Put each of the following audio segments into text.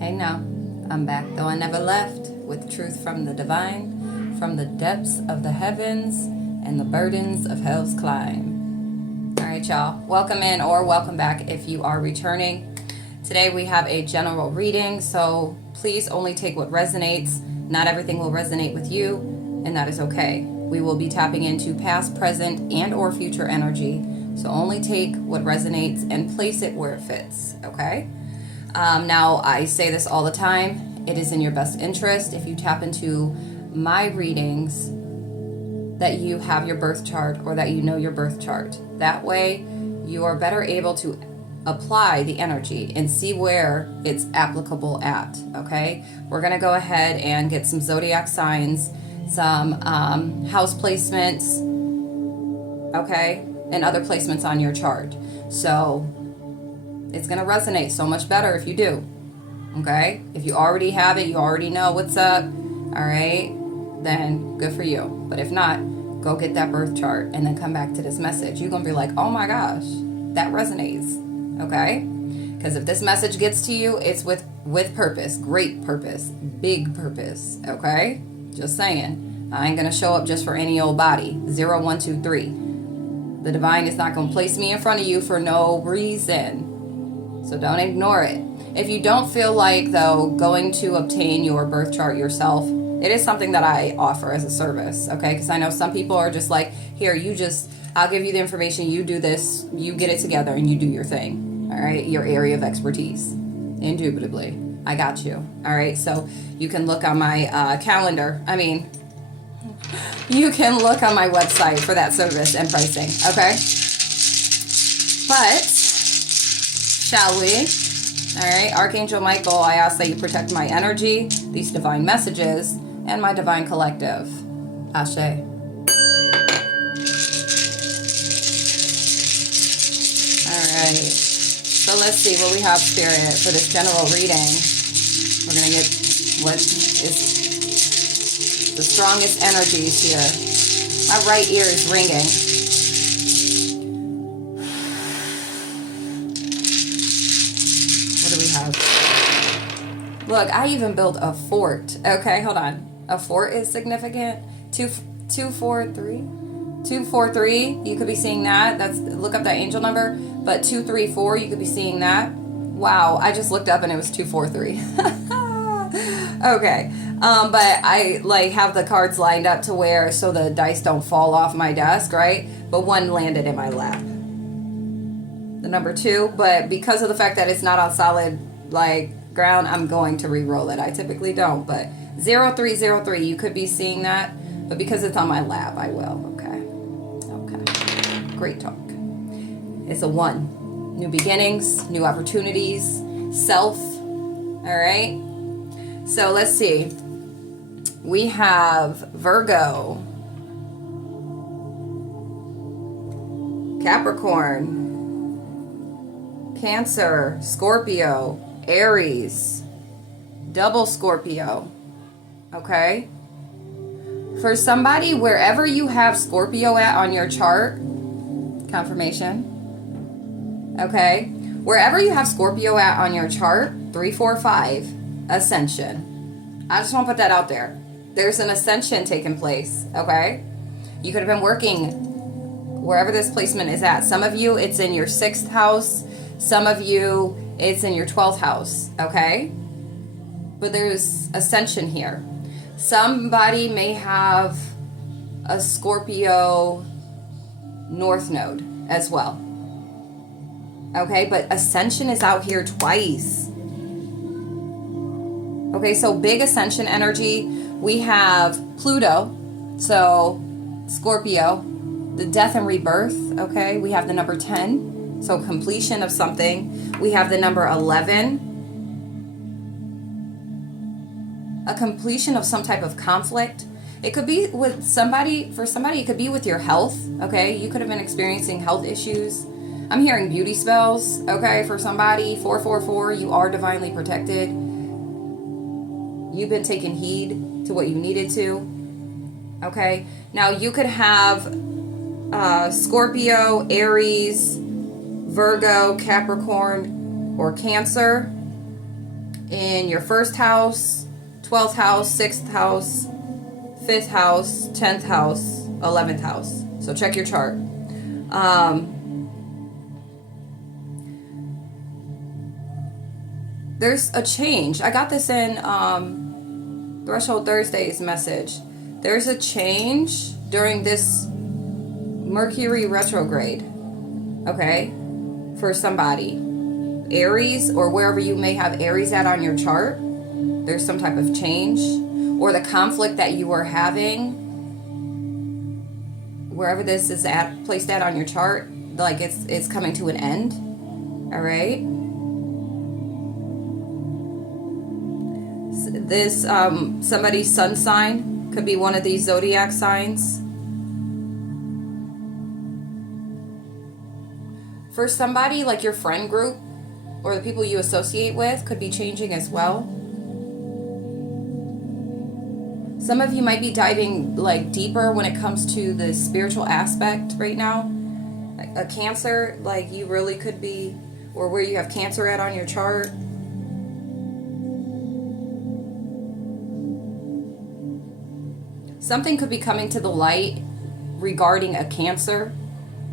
Hey now, I'm back, though I never left, with truth from the divine, from the depths of the heavens, and the burdens of hell's climb. All right, y'all, welcome in or welcome back if you are returning. Today we have a general reading, so please only take what resonates. Not everything will resonate with you, and that is okay. We will be tapping into past, present, and or future energy, so only take what resonates and place it where it fits, okay? Now, I say this all the time. It is in your best interest if you tap into my readings that you have your birth chart or that you know your birth chart. That way, you are better able to apply the energy and see where it's applicable at, okay? We're going to go ahead and get some zodiac signs, some house placements, okay, and other placements on your chart. So it's going to resonate so much better if you do, okay? If you already have it, you already know what's up, all right, then good for you. But if not, go get that birth chart and then come back to this message. You're going to be like, oh my gosh, that resonates, okay? Because if this message gets to you, it's with purpose, great purpose, big purpose, okay? Just saying. I ain't going to show up just for any old body. 0, 1, 2, 3. The divine is not going to place me in front of you for no reason. So don't ignore it. If you don't feel like, though, going to obtain your birth chart yourself, it is something that I offer as a service, okay? Because I know some people are just like, here, I'll give you the information, you do this, you get it together, and you do your thing, all right? Your area of expertise, indubitably. I got you, all right? So you can look on my calendar. You can look on my website for that service and pricing, okay? But shall we? All right, Archangel Michael, I ask that you protect my energy, these divine messages, and my divine collective. Ashe. All right, so let's see what we have, Spirit, for this general reading. We're going to get what is the strongest energies here. My right ear is ringing. Look, I even built a fort. Okay, hold on. A fort is significant. 243. 243. You could be seeing that. Look up that angel number. But 234. You could be seeing that. Wow, I just looked up and it was 243. Okay. But I have the cards lined up to where so the dice don't fall off my desk, right? But one landed in my lap. The number 2. But because of the fact that it's not on solid ground, I'm going to re-roll it. I typically don't, but 0303, you could be seeing that, but because it's on my lap, I will. Okay. Great talk. It's a 1. New beginnings, new opportunities, self. All right. So let's see. We have Virgo, Capricorn, Cancer, Scorpio, Aries, double Scorpio, okay? For somebody, wherever you have Scorpio at on your chart, confirmation, okay? Wherever you have Scorpio at on your chart, 3, 4, 5, ascension. I just want to put that out there. There's an ascension taking place, okay? You could have been working wherever this placement is at. Some of you, it's in your 6th house. Some of you, it's in your 12th house, okay? But there's ascension here. Somebody may have a Scorpio North Node as well. Okay, but ascension is out here twice. Okay, so big ascension energy. We have Pluto, so Scorpio, the death and rebirth, okay? We have the number 10. So completion of something. We have the number 11. A completion of some type of conflict. It could be with somebody, for somebody, it could be with your health, okay? You could have been experiencing health issues. I'm hearing beauty spells, okay, for somebody. 444, you are divinely protected. You've been taking heed to what you needed to, okay? Now, you could have Scorpio, Aries, Virgo, Capricorn, or Cancer. in your first house, 12th house, 6th house, 5th house, 10th house, 11th house. So check your chart. There's a change. I got this in Threshold Thursday's message. There's a change during this Mercury retrograde. Okay? For somebody. Aries, or wherever you may have Aries at on your chart. There's some type of change. Or the conflict that you were having, wherever this is placed at on your chart, like it's coming to an end. All right? This somebody's sun sign could be one of these zodiac signs. For somebody, like your friend group or the people you associate with could be changing as well. Some of you might be diving like deeper when it comes to the spiritual aspect right now. A Cancer, like you really could be, or where you have Cancer at on your chart. Something could be coming to the light regarding a Cancer,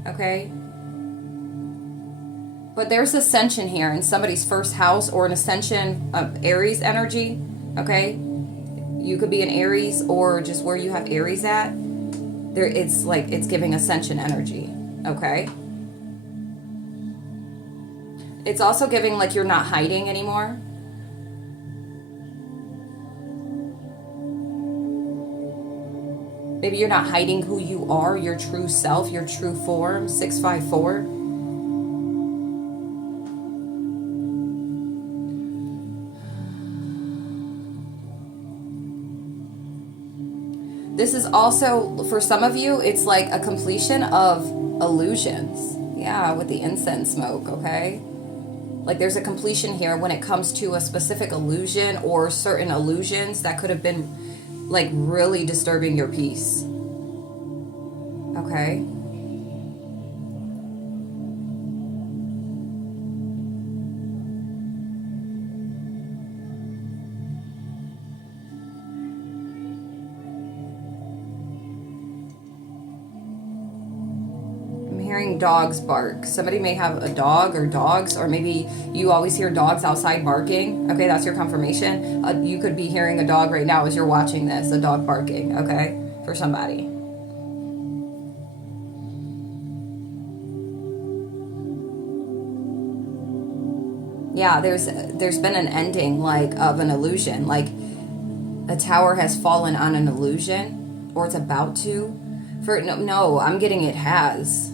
okay? But there's ascension here in somebody's first house, or an ascension of Aries energy, okay? You could be an Aries, or just where you have Aries at. There, it's like it's giving ascension energy, okay? It's also giving like you're not hiding anymore. Maybe you're not hiding who you are, your true self, your true form, 654. This is also, for some of you, it's like a completion of illusions. Yeah, with the incense smoke, okay? Like there's a completion here when it comes to a specific illusion or certain illusions that could have been like really disturbing your peace. Okay? I'm hearing dogs bark. Somebody may have a dog or dogs, or maybe you always hear dogs outside barking. Okay, that's your confirmation. You could be hearing a dog right now as you're watching this, a dog barking, okay, for somebody. Yeah, there's been an ending like of an illusion, like a tower has fallen on an illusion, or it's about to. No, I'm getting it has.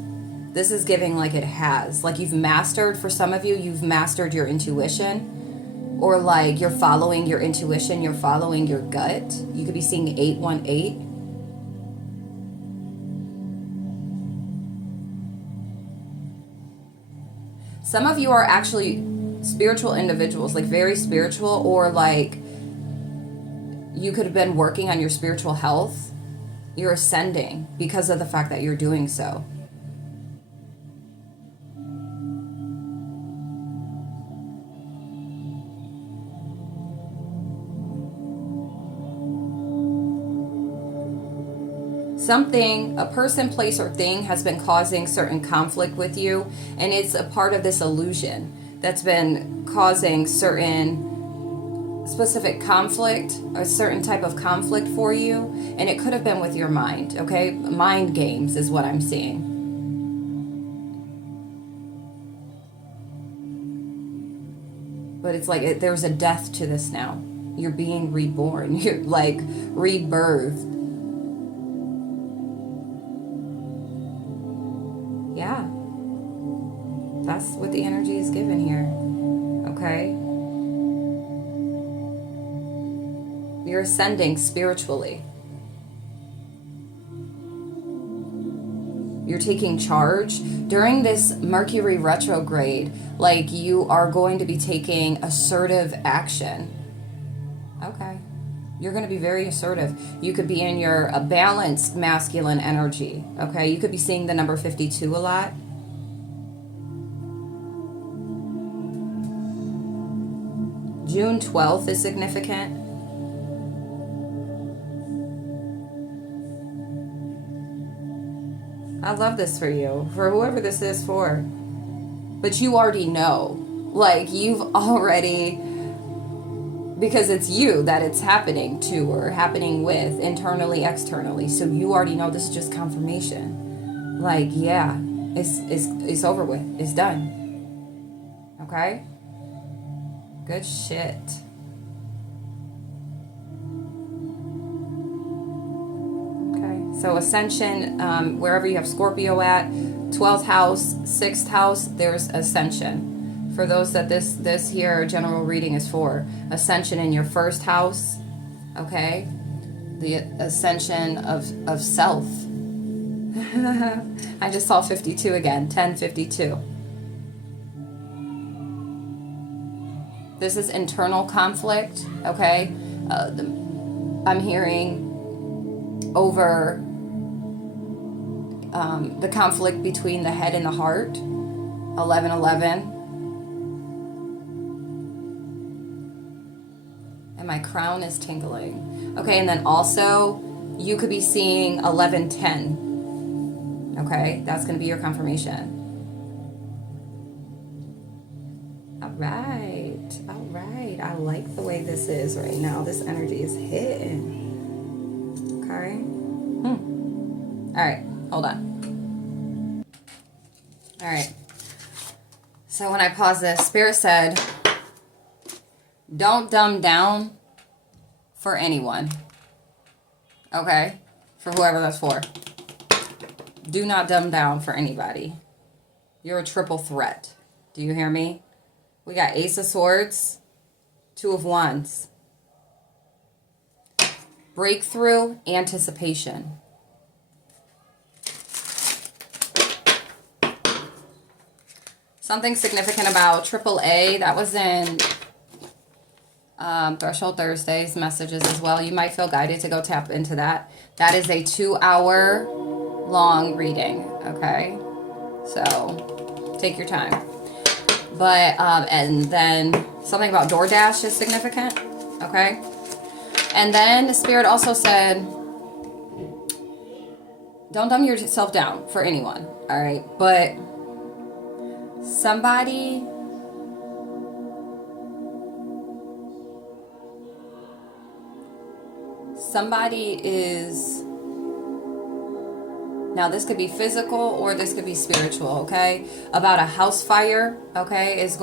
This is giving like it has. Like you've mastered, for some of you, you've mastered your intuition, or like you're following your intuition, you're following your gut. You could be seeing 818. Some of you are actually spiritual individuals, like very spiritual, or like you could have been working on your spiritual health. You're ascending because of the fact that you're doing so. Something, a person, place, or thing has been causing certain conflict with you, and it's a part of this illusion that's been causing certain specific conflict, a certain type of conflict for you, and it could have been with your mind, okay? Mind games is what I'm seeing. But it's like there's a death to this now. You're being reborn. You're like rebirthed. Yeah, that's what the energy is given here, okay? You're ascending spiritually. You're taking charge. During this Mercury retrograde, like you are going to be taking assertive action, okay? You're going to be very assertive. You could be in your balanced masculine energy, okay? You could be seeing the number 52 a lot. June 12th is significant. I love this for you, for whoever this is for. But you already know. Like, you've already, because it's you that it's happening to or happening with, internally, externally. So you already know this is just confirmation. Like, yeah, it's over with. It's done. Okay? Good shit. Okay, so ascension, wherever you have Scorpio at, 12th house, 6th house, there's ascension. For those that this here general reading is for, ascension in your first house, okay? The ascension of self. I just saw 52 again, 1052. This is internal conflict, okay? I'm hearing over the conflict between the head and the heart, 1111. And my crown is tingling. Okay, and then also, you could be seeing 1110. Okay, that's going to be your confirmation. All right. I like the way this is right now. This energy is hitting. Okay. All right, hold on. All right. So when I paused this, Spirit said, don't dumb down for anyone. Okay? For whoever that's for. Do not dumb down for anybody. You're a triple threat. Do you hear me? We got Ace of Swords, Two of Wands. Breakthrough, anticipation. Something significant about AAA. That was in Threshold Thursday's messages as well. You might feel guided to go tap into that. That is a 2-hour long reading. Okay? So, take your time. But, and then something about DoorDash is significant. Okay? And then the Spirit also said, don't dumb yourself down for anyone. All right? But somebody is, now this could be physical or this could be spiritual, okay? About a house fire, okay? Is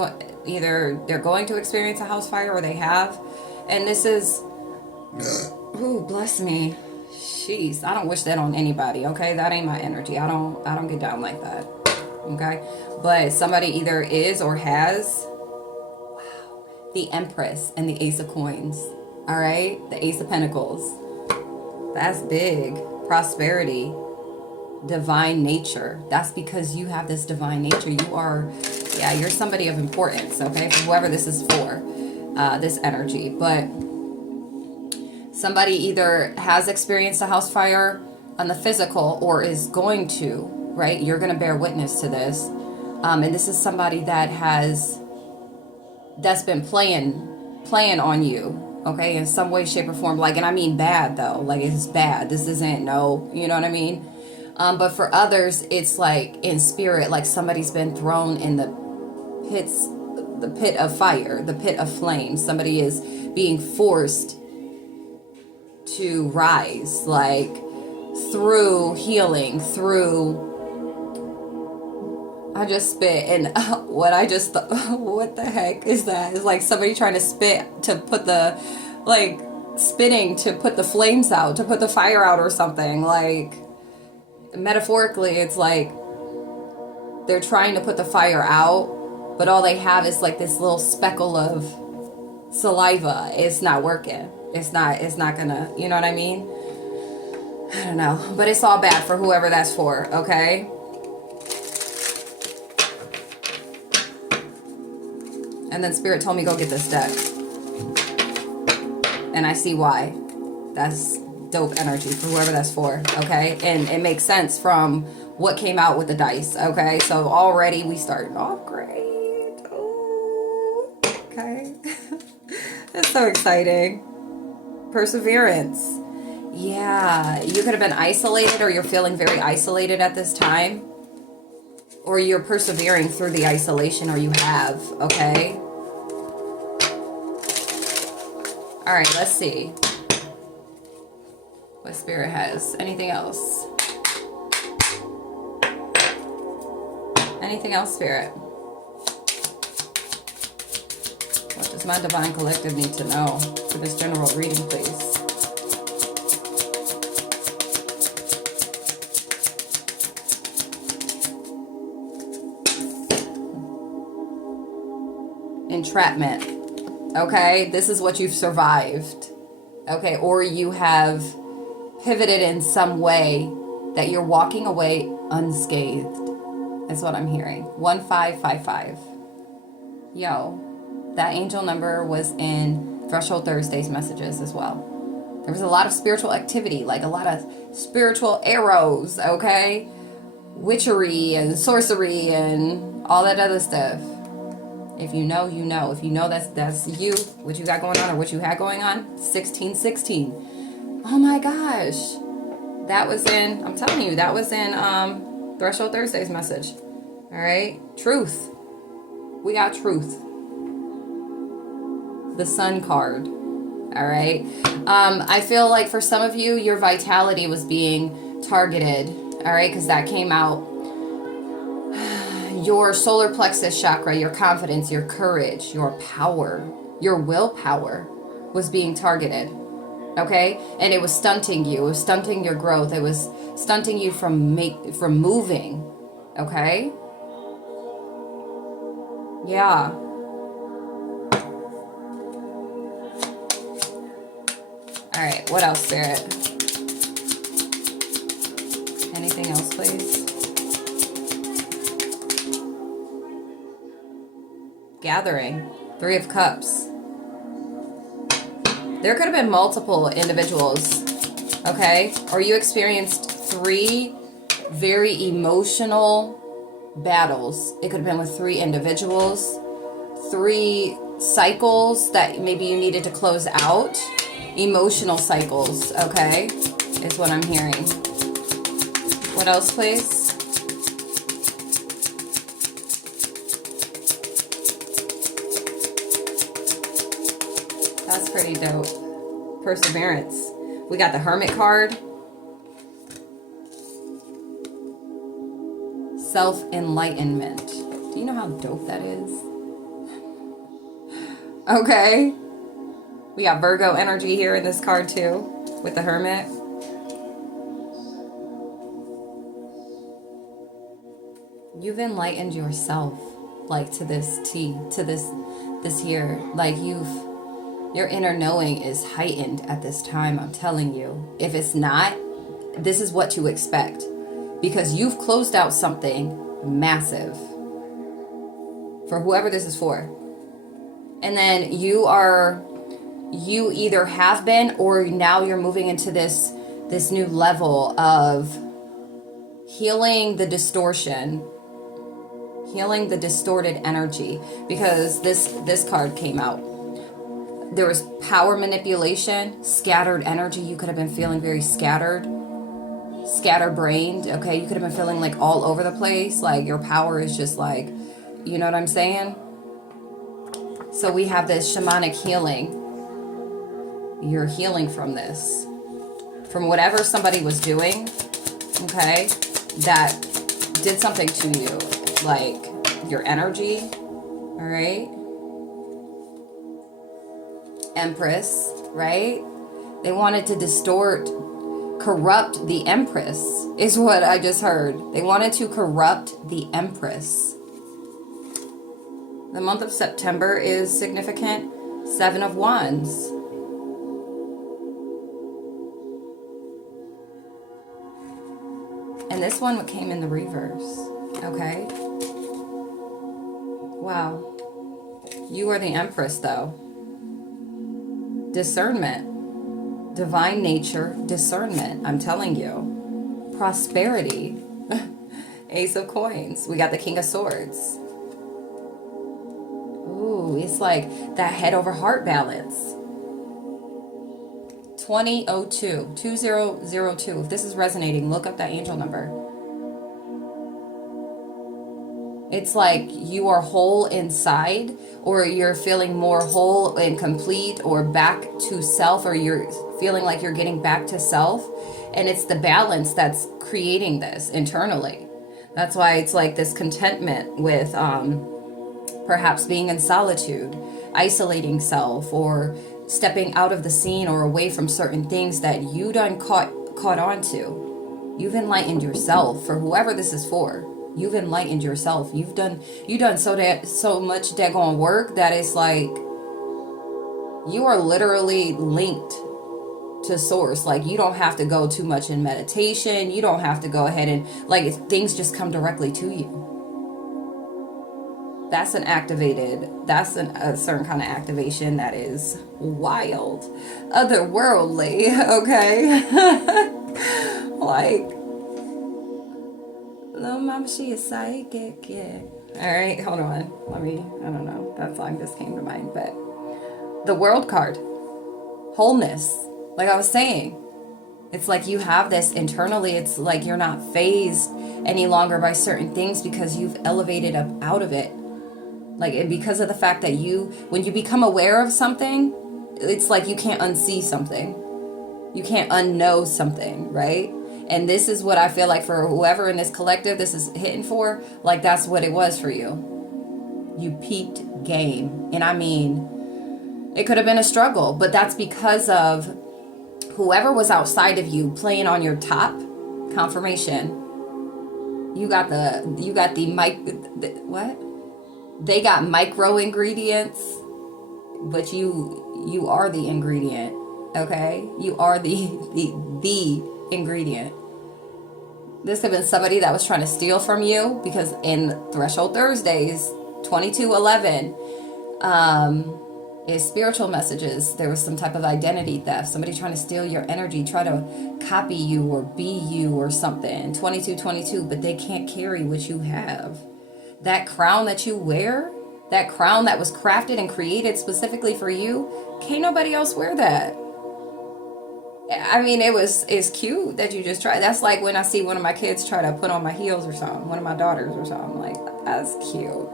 either they're going to experience a house fire or they have. And this is, ooh, bless me. Jeez, I don't wish that on anybody, okay? That ain't my energy. I don't get down like that. Okay? But somebody either is or has, wow, the Empress and the Ace of Coins. All right? The Ace of Pentacles. That's big. Prosperity. Divine nature. That's because you have this divine nature. You are, yeah, you're somebody of importance, okay? For whoever this is for, this energy. But somebody either has experienced a house fire on the physical or is going to, right? You're going to bear witness to this. And this is somebody that's been playing on you, okay, in some way, shape, or form. Like, and I mean bad, though. Like, it's bad. This isn't, no, you know what I mean? But for others, it's like in spirit, like somebody's been thrown in the pit of fire, the pit of flame. Somebody is being forced to rise, like through healing, through, I just spit, and what the heck is that? It's like somebody trying to spit to put the, like, spitting to put the flames out, to put the fire out or something. Like, metaphorically, it's like they're trying to put the fire out, but all they have is like this little speckle of saliva. It's not working. It's not gonna, you know what I mean? I don't know, but it's all bad for whoever that's for, okay? And then Spirit told me go get this deck. And I see why. That's dope energy for whoever that's for, okay? And it makes sense from what came out with the dice, okay? So already we started off great. Ooh, okay. It's so exciting. Perseverance. Yeah, you could have been isolated, or you're feeling very isolated at this time. Or you're persevering through the isolation, or you have, okay? All right, let's see what Spirit has. Anything else? Anything else, Spirit? What does my Divine Collective need to know for this general reading, please? Entrapment. Okay, this is what you've survived. Okay, or you have pivoted in some way that you're walking away unscathed. Is what I'm hearing. 1555. Yo, that angel number was in Threshold Thursday's messages as well. There was a lot of spiritual activity, like a lot of spiritual arrows, okay? Witchery and sorcery and all that other stuff. If you know, you know. If you know that's you, what you got going on or what you had going on, 1616. Oh my gosh. That was in, I'm telling you, that was in Threshold Thursday's message. All right? Truth. We got truth. The Sun card. All right? I feel like for some of you, your vitality was being targeted. All right? Because that came out. Your solar plexus chakra, your confidence, your courage, your power, your willpower was being targeted. Okay? And it was stunting you. It was stunting your growth. It was stunting you from moving. Okay? Yeah. All right. What else, Spirit? Anything else, please? Gathering. 3 of Cups. There could have been multiple individuals, okay? Or you experienced 3 very emotional battles. It could have been with 3 individuals, 3 cycles that maybe you needed to close out. Emotional cycles, okay? Is what I'm hearing. What else, please? That's pretty dope. Perseverance. We got the Hermit card. Self-enlightenment. Do you know how dope that is? Okay. We got Virgo energy here in this card too, with the Hermit. You've enlightened yourself, like to this year. Like your inner knowing is heightened at this time, I'm telling you. If it's not, this is what to expect. Because you've closed out something massive. For whoever this is for. And then you either have been, or now you're moving into this new level of healing the distortion. Healing the distorted energy. Because this card came out. There was power manipulation, scattered energy. You could have been feeling very scatterbrained, okay? You could have been feeling like all over the place, like your power is just like, you know what I'm saying? So we have this shamanic healing. You're healing from this. From whatever somebody was doing, okay, that did something to you, like your energy, all right? Empress, right? They wanted to corrupt the Empress, is what I just heard. They wanted to corrupt the Empress. The month of September is significant. 7 of Wands. And this one came in the reverse, okay? Wow. You are the Empress, though. Discernment. Divine nature, discernment. I'm telling you. Prosperity. Ace of Coins. We got the King of Swords. Ooh. Ooh, it's like that head over heart balance. 2002. If this is resonating, look up that angel number. It's like you are whole inside, or you're feeling more whole and complete, or back to self, or you're feeling like you're getting back to self. And it's the balance that's creating this internally. That's why it's like this contentment with perhaps being in solitude, isolating self, or stepping out of the scene or away from certain things that you done caught on to. You've enlightened yourself. For whoever this is for, you've enlightened yourself. You've done so much daggone work that it's like you are literally linked to source. Like, you don't have to go too much in meditation. You don't have to go ahead and like, things just come directly to you. That's a certain kind of activation that is wild, otherworldly, okay? Like, little mama, she is psychic, yeah. All right, hold on. I don't know. That song just came to mind, but the World card, wholeness. Like I was saying, it's like you have this internally. It's like you're not fazed any longer by certain things because you've elevated up out of it. Like, because of the fact that when you become aware of something, it's like you can't unsee something. You can't unknow something, right? And this is what I feel like for whoever in this collective this is hitting for, like that's what it was for you. You peeped game. And I mean, it could have been a struggle, but that's because of whoever was outside of you playing on your top. Confirmation. You got the mic, what? They got micro ingredients, but you are the ingredient, okay? You are the ingredient. This could have been somebody that was trying to steal from you, because in Threshold Thursdays, 2211, is spiritual messages. There was some type of identity theft, somebody trying to steal your energy, try to copy you or be you or something. 2222, but they can't carry what you have. That crown that you wear, that crown that was crafted and created specifically for you, can't nobody else wear that. I mean, it's cute that you just try. That's like when I see one of my kids try to put on my heels or something, one of my daughters or something. I'm like, that's cute.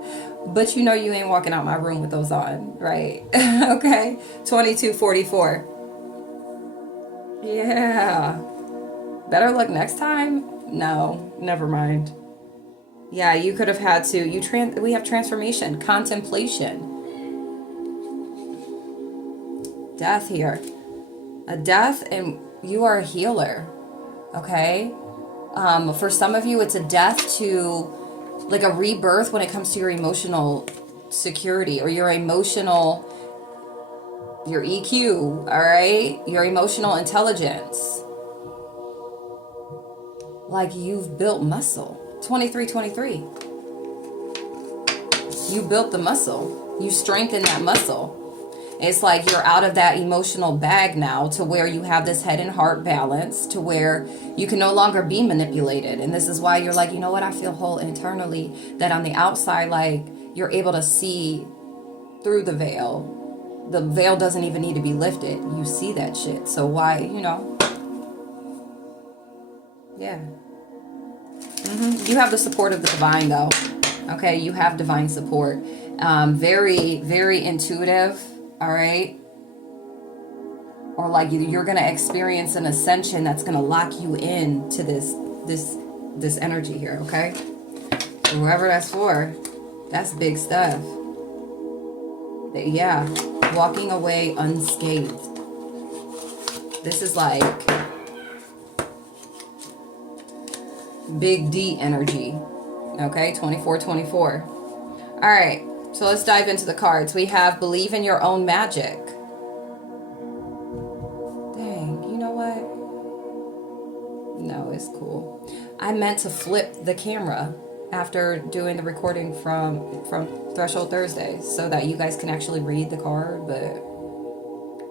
But you know you ain't walking out my room with those on, right? Okay. 2244. Yeah. Better luck next time? No, never mind. Yeah, you could have had to. We have transformation, contemplation, death here, a death, and you are a healer. Okay, for some of you, it's a death to, like a rebirth when it comes to your emotional security or your EQ. All right, your emotional intelligence. Like you've built muscle. 2323. You built the muscle. You strengthened that muscle. It's like you're out of that emotional bag now to where you have this head and heart balance, to where you can no longer be manipulated. And this is why you're like, you know what, I feel whole internally, that on the outside, like you're able to see through the veil. The veil doesn't even need to be lifted. You see that shit. So why, yeah. You have the support of the divine, though. Okay, you have divine support. Very, very intuitive. All right, or like you're gonna experience an ascension that's gonna lock you in to this energy here. Okay, whoever that's for, that's big stuff. Yeah, walking away unscathed. This is like big D energy. Okay, 2424. All right, so let's dive into the cards. We have believe in your own magic. Dang, you know what? No, it's cool. I meant to flip the camera after doing the recording from Threshold Thursday so that you guys can actually read the card, but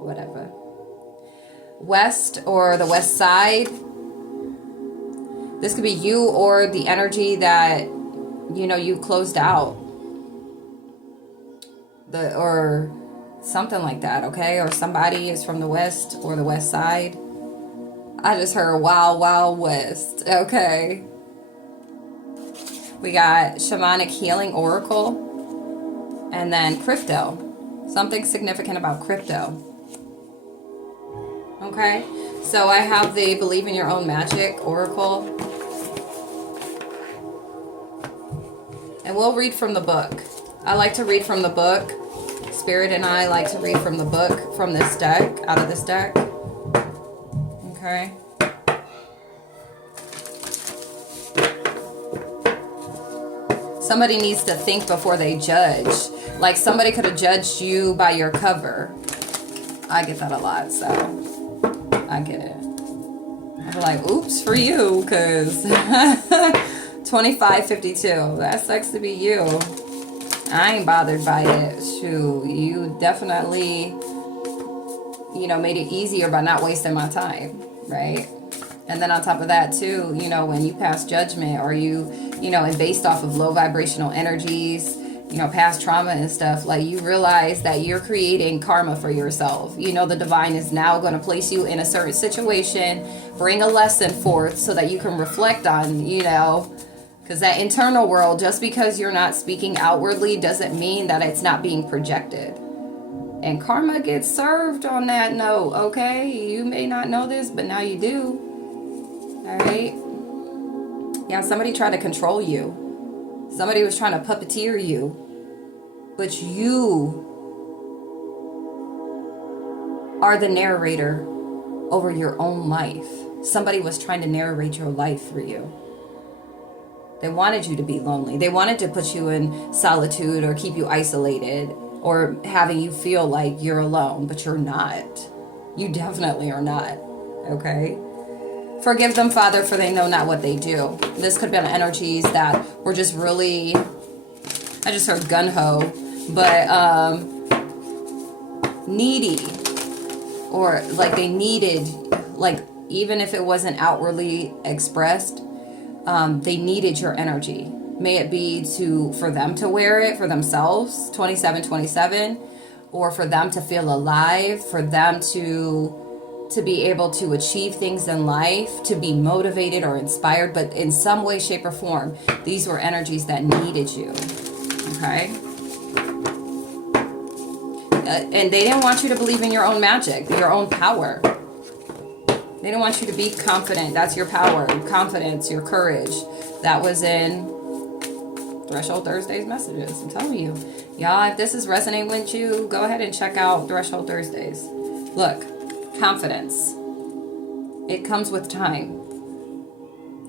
whatever. West or the west side. This could be you or the energy that, you closed out. or something like that, okay? Or somebody is from the west or the west side. I just heard Wild Wild West, okay? We got Shamanic Healing Oracle, and then Crypto. Something significant about crypto. Okay? So I have the Believe in Your Own Magic Oracle. And we'll read from the book. I like to read from the book. Spirit and I like to read from the book, from this deck, out of this deck. Okay. Somebody needs to think before they judge. Like somebody could have judged you by your cover. I get that a lot, so I get it. I'm like, oops for you, because 2552, that sucks to be you. I ain't bothered by it. Shoot, you definitely, you know, made it easier by not wasting my time, right? And then on top of that too, you know, when you pass judgment or you know, and based off of low vibrational energies, you know, past trauma and stuff, like you realize that you're creating karma for yourself. You know, the divine is now going to place you in a certain situation, bring a lesson forth so that you can reflect on, you know, because that internal world, just because you're not speaking outwardly doesn't mean that it's not being projected. And karma gets served on that note, okay? You may not know this, but now you do. All right? Yeah, somebody tried to control you. Somebody was trying to puppeteer you. But you are the narrator over your own life. Somebody was trying to narrate your life for you. They wanted you to be lonely. They wanted to put you in solitude or keep you isolated or having you feel like you're alone, but you're not. You definitely are not, okay? Forgive them, Father, for they know not what they do. This could have been energies that were just really, I just heard gun-ho, but needy, or like they needed, like even if it wasn't outwardly expressed, they needed your energy. May it be for them to wear it for themselves, 2727, or for them to feel alive, for them to be able to achieve things in life, to be motivated or inspired, but in some way, shape, or form, these were energies that needed you, okay? And they didn't want you to believe in your own magic, your own power. They didn't want you to be confident. That's your power, confidence, your courage. That was in Threshold Thursday's messages. I'm telling you. Y'all, if this is resonating with you, go ahead and check out Threshold Thursdays. Look, confidence. It comes with time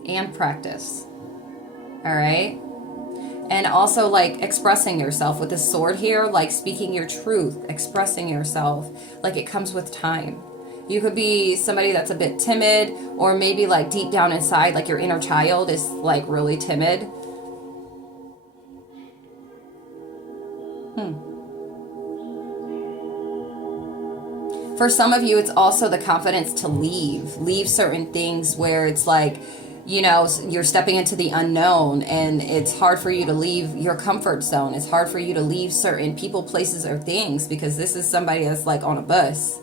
and practice. All right? And also like expressing yourself with this sword here, like speaking your truth, expressing yourself, like it comes with time. You could be somebody that's a bit timid, or maybe like deep down inside, like your inner child is like really timid. For some of you, it's also the confidence to leave certain things where it's like, you know, you're stepping into the unknown and it's hard for you to leave your comfort zone. It's hard for you to leave certain people, places, or things, because this is somebody that's like on a bus,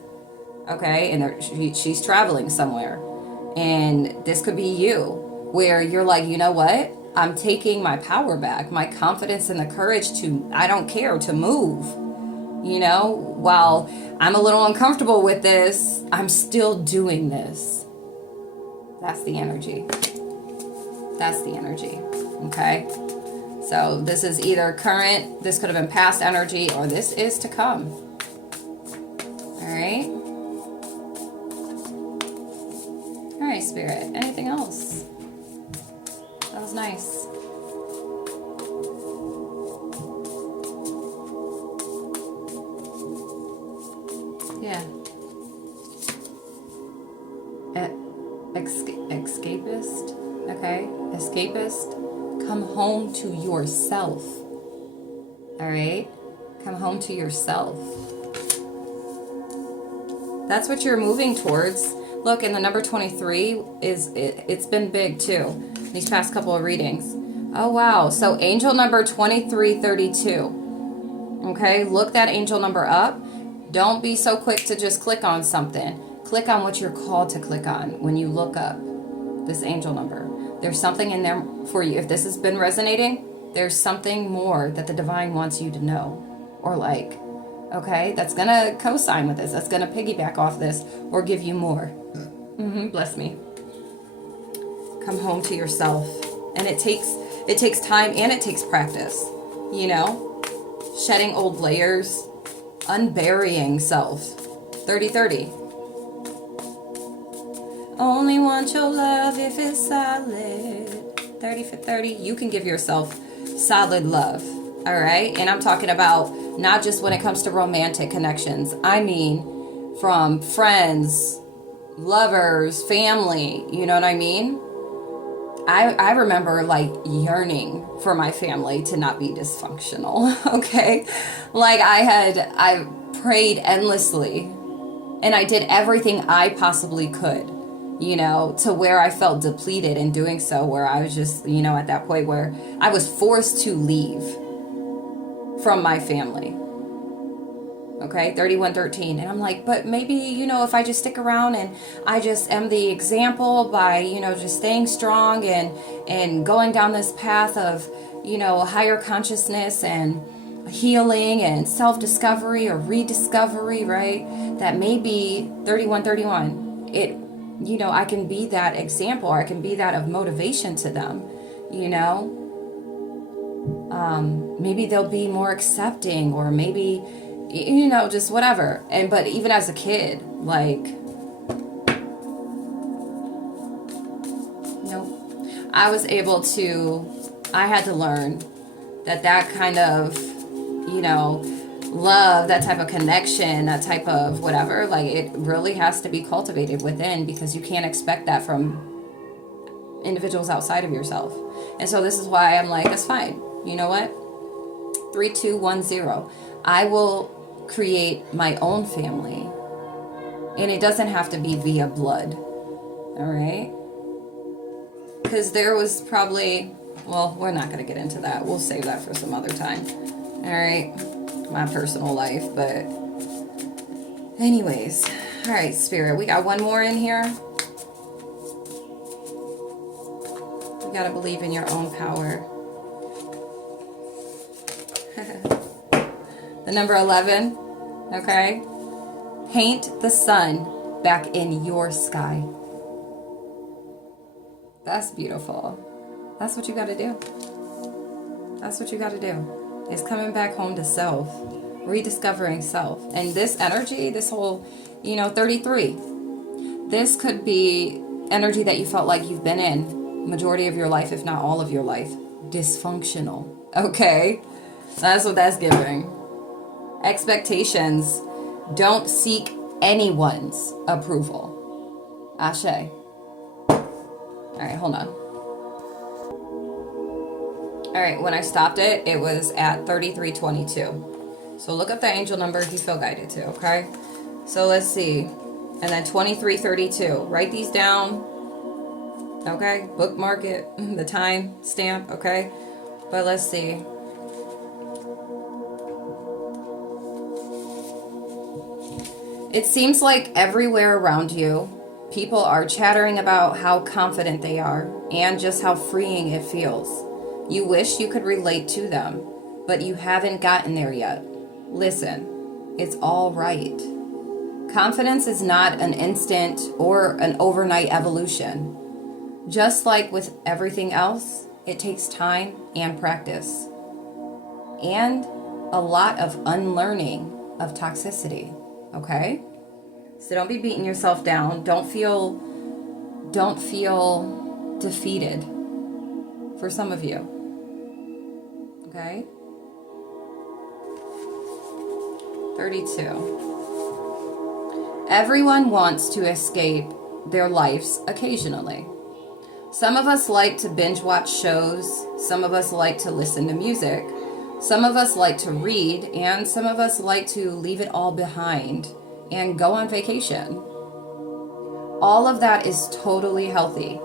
okay? And she's traveling somewhere. And this could be you, where you're like, you know what? I'm taking my power back, my confidence and the courage to, I don't care, to move. You know, while I'm a little uncomfortable with this, I'm still doing this. That's the energy. That's the energy. Okay? So this is either current, this could have been past energy, or this is to come. All right? All right, Spirit. Anything else? That was nice. Yeah. Escapist. Okay. Escapist. Come home to yourself. All right. Come home to yourself. That's what you're moving towards. Look, and the number 23 it's been big too. These past couple of readings. Oh wow. So angel number 2332. Okay, look that angel number up. Don't be so quick to just click on something. Click on what you're called to click on when you look up this angel number. There's something in there for you. If this has been resonating, there's something more that the divine wants you to know or like. Okay, that's gonna co-sign with this. That's gonna piggyback off this or give you more. Bless me. Come home to yourself. And it takes time and it takes practice. You know, shedding old layers, unburying self. 30-30. Only want your love if it's solid. 30 for 30. You can give yourself solid love. All right. And I'm talking about not just when it comes to romantic connections. I mean, from friends, lovers, family. You know what I mean? I remember like yearning for my family to not be dysfunctional. Okay. Like I prayed endlessly and I did everything I possibly could, you know, to where I felt depleted in doing so, where I was just, you know, at that point where I was forced to leave from my family. Okay, 31-13. And I'm like, but maybe, you know, if I just stick around and I just am the example by, you know, just staying strong and going down this path of, you know, higher consciousness and healing and self-discovery or rediscovery, right? That maybe 31-31, it, you know, I can be that example, or I can be that of motivation to them, you know? Maybe they'll be more accepting, or maybe, you know, just whatever. And but even as a kid, like, nope, I had to learn that kind of, you know, love, that type of connection, that type of whatever, like, it really has to be cultivated within, because you can't expect that from individuals outside of yourself. And so this is why I'm like, that's fine. You know what? 3210. I will create my own family. And it doesn't have to be via blood. All right? Because there was probably, well, we're not going to get into that. We'll save that for some other time. All right? My personal life. But anyways. All right, Spirit. We got one more in here. You got to believe in your own power. The number 11, okay? Paint the sun back in your sky. That's beautiful. That's what you got to do. That's what you got to do. It's coming back home to self, rediscovering self. And this energy, this whole, you know, 33, this could be energy that you felt like you've been in majority of your life, if not all of your life. Dysfunctional, okay? That's what that's giving. Expectations. Don't seek anyone's approval. Ashe. All right, hold on. All right, when I stopped it, it was at 3322. So look up the angel number if you feel guided to, okay? So let's see. And then 2332. Write these down. Okay? Bookmark it. The time stamp, okay? But let's see. It seems like everywhere around you, people are chattering about how confident they are and just how freeing it feels. You wish you could relate to them, but you haven't gotten there yet. Listen, it's all right. Confidence is not an instant or an overnight evolution. Just like with everything else, it takes time and practice. And a lot of unlearning of toxicity. Okay? So don't be beating yourself down. Don't feel defeated for some of you. Okay? 32. Everyone wants to escape their lives occasionally. Some of us like to binge watch shows. Some of us like to listen to music. Some of us like to read, and some of us like to leave it all behind and go on vacation. All of that is totally healthy.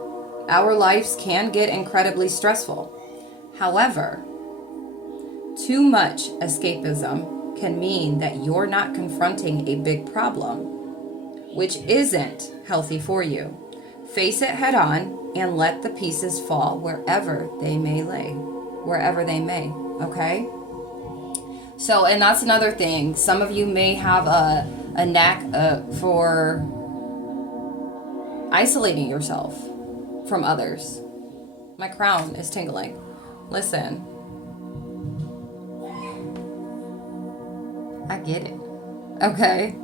Our lives can get incredibly stressful. However, too much escapism can mean that you're not confronting a big problem, which isn't healthy for you. Face it head on and let the pieces fall wherever they may lay, wherever they may, okay? So, and that's another thing. Some of you may have a knack for isolating yourself from others. My crown is tingling. Listen, I get it, okay?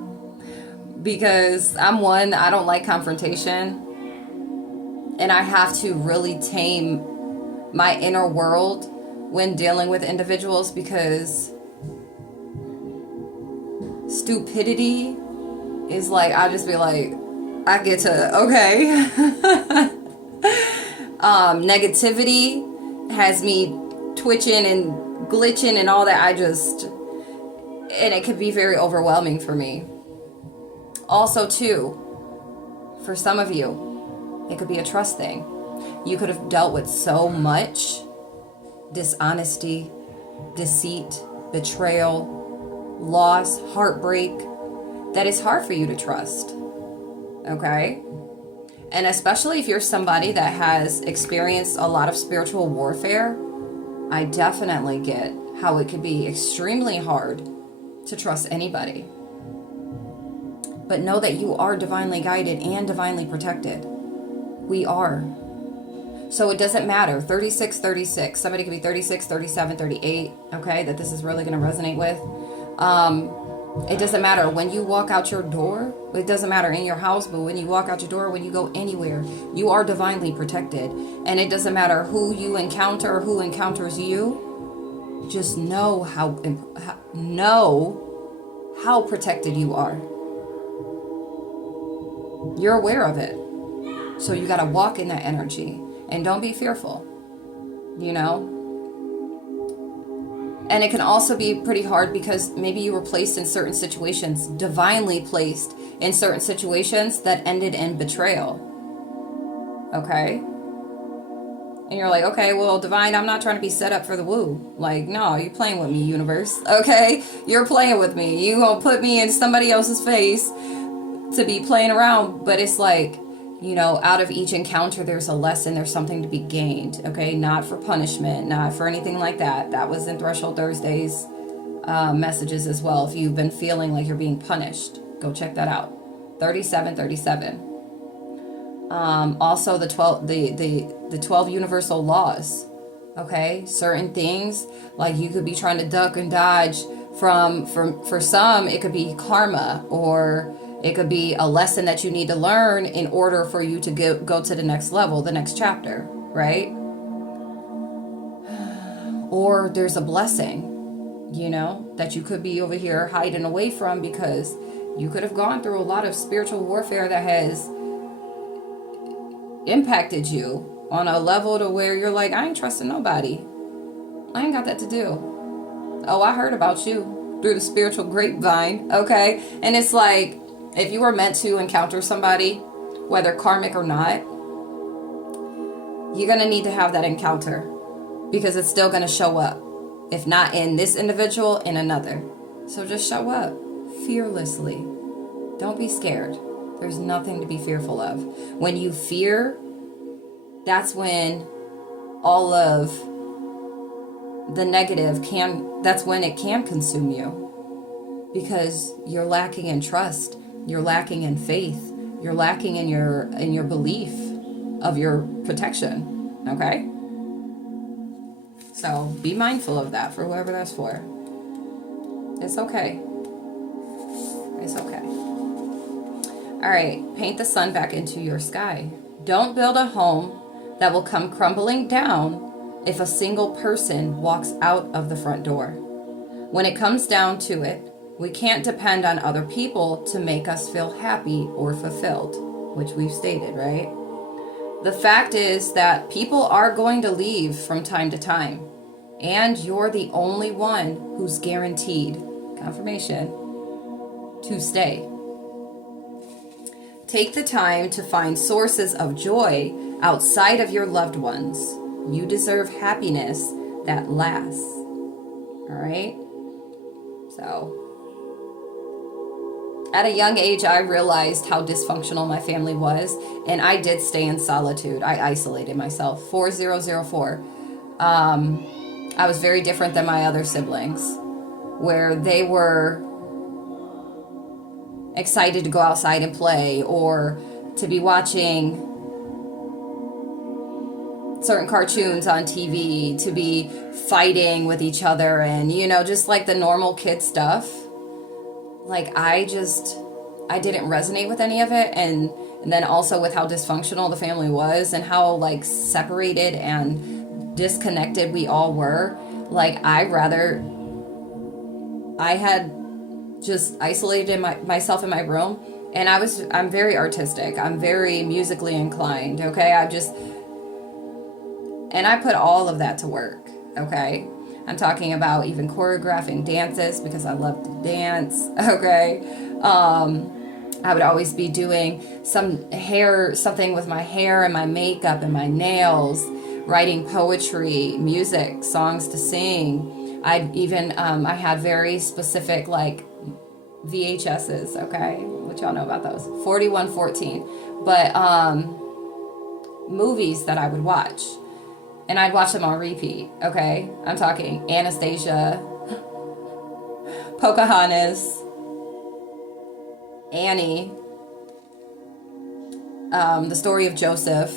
Because I don't like confrontation. And I have to really tame my inner world when dealing with individuals, because stupidity is like, I just be like, I get to, okay. Negativity has me twitching and glitching and all that. And it could be very overwhelming for me. Also, too, for some of you, it could be a trust thing. You could have dealt with so much dishonesty, deceit, betrayal, loss, heartbreak, that it's hard for you to trust. Okay? And especially if you're somebody that has experienced a lot of spiritual warfare, I definitely get how it could be extremely hard to trust anybody. But know that you are divinely guided and divinely protected. We are. So it doesn't matter. 36, 36. Somebody could be 36, 37, 38. Okay, that this is really going to resonate with. It doesn't matter when you walk out your door. It doesn't matter in your house, but when you walk out your door, when you go anywhere, you are divinely protected. And it doesn't matter who you encounter or who encounters you. Just know how protected you are. You're aware of it. So you got to walk in that energy and don't be fearful, you know? And it can also be pretty hard because maybe you were placed in certain situations, divinely placed in certain situations that ended in betrayal. Okay? And you're like, okay, well, divine, I'm not trying to be set up for the woo. Like, no, you're playing with me, universe. Okay? You're playing with me. You gonna put me in somebody else's face to be playing around. But it's like, you know, out of each encounter, there's a lesson, there's something to be gained, okay? Not for punishment, not for anything like that. That was in Threshold Thursday's messages as well. If you've been feeling like you're being punished, go check that out. 3737. Also the 12 universal laws, okay? Certain things, like you could be trying to duck and dodge for some, it could be karma, or it could be a lesson that you need to learn in order for you to go to the next level, the next chapter, right? Or there's a blessing, you know, that you could be over here hiding away from because you could have gone through a lot of spiritual warfare that has impacted you on a level to where you're like, I ain't trusting nobody. I ain't got that to do. Oh, I heard about you through the spiritual grapevine, okay? And it's like, if you were meant to encounter somebody, whether karmic or not, you're going to need to have that encounter because it's still going to show up. If not in this individual, in another. So just show up fearlessly. Don't be scared. There's nothing to be fearful of. When you fear, that's when all of the negative that's when it can consume you. Because you're lacking in trust. You're lacking in faith. You're lacking in your belief of your protection. Okay? So be mindful of that for whoever that's for. It's okay. It's okay. All right. Paint the sun back into your sky. Don't build a home that will come crumbling down if a single person walks out of the front door. When it comes down to it, we can't depend on other people to make us feel happy or fulfilled, which we've stated, right? The fact is that people are going to leave from time to time, and you're the only one who's guaranteed, confirmation, to stay. Take the time to find sources of joy outside of your loved ones. You deserve happiness that lasts. All right? So at a young age, I realized how dysfunctional my family was, and I did stay in solitude. I isolated myself. 4004. I was very different than my other siblings, where they were excited to go outside and play, or to be watching certain cartoons on TV, to be fighting with each other, and, you know, just like the normal kid stuff. Like, I didn't resonate with any of it. And then also with how dysfunctional the family was, and how, like, separated and disconnected we all were. Like, I had just isolated myself in my room, and I'm very artistic. I'm very musically inclined, okay? And I put all of that to work, okay? I'm talking about even choreographing dances, because I love to dance, okay? I would always be doing something with my hair and my makeup and my nails, writing poetry, music, songs to sing. I had very specific, like, VHSs, okay? What y'all know about those? 4114. But movies that I would watch. And I'd watch them on repeat, okay? I'm talking Anastasia, Pocahontas, Annie, The Story of Joseph.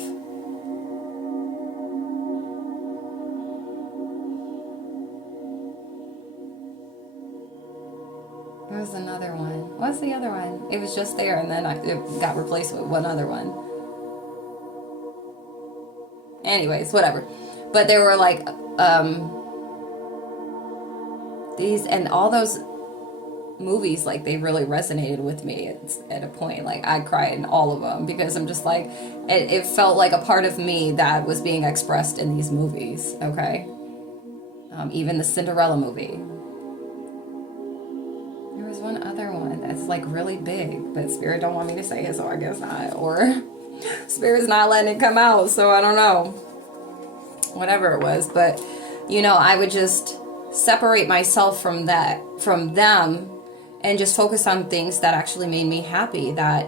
There was another one. What's the other one? It was just there, and then it got replaced with one other one. Anyways, whatever. But there were, like, these, and all those movies, like, they really resonated with me at a point. Like, I cried in all of them, because I'm just like, it felt like a part of me that was being expressed in these movies, okay? Even the Cinderella movie. There was one other one that's, like, really big, but Spirit don't want me to say it, so I guess not. Or Spirit's not letting it come out, so I don't know. Whatever it was. But, you know, I would just separate myself from them, and just focus on things that actually made me happy, that,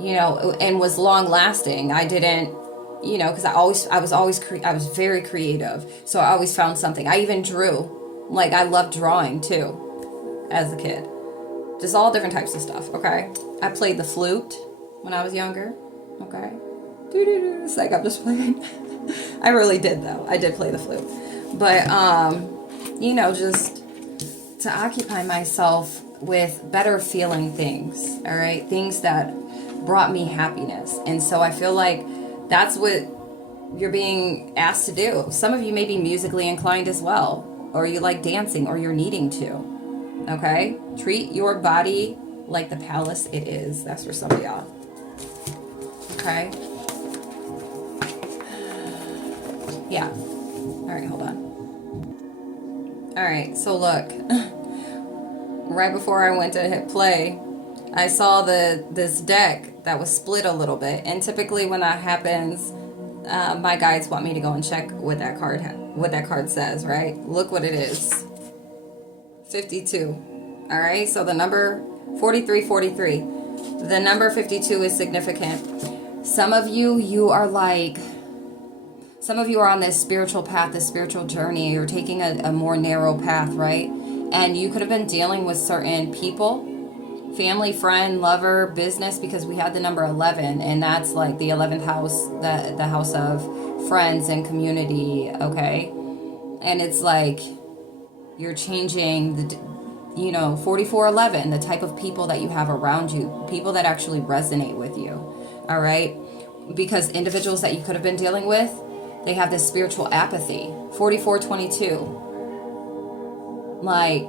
you know, and was long lasting. I didn't, you know, because I was very creative, so I always found something. I even drew. Like, I loved drawing too as a kid. Just all different types of stuff, okay? I played the flute when I was younger, okay? It's like I'm just playing. I really did, though. I did play the flute. But, you know, just to occupy myself with better feeling things, all right? Things that brought me happiness. And so I feel like that's what you're being asked to do. Some of you may be musically inclined as well, or you like dancing, or you're needing to, okay? Treat your body like the palace it is. That's for some of y'all, okay? Yeah. All right, hold on. All right, so look. Right before I went to hit play, I saw this deck that was split a little bit. And typically when that happens, my guides want me to go and check what that card says, right? Look what it is. 52. All right, so the number 4343. The number 52 is significant. Some of you are on this spiritual path, this spiritual journey. You're taking a more narrow path, right? And you could have been dealing with certain people, family, friend, lover, business, because we had the number 11, and that's like the 11th house, the house of friends and community, okay? And it's like you're changing 4411, the type of people that you have around you, people that actually resonate with you, all right? Because individuals that you could have been dealing with, they have this spiritual apathy. 4422. Like,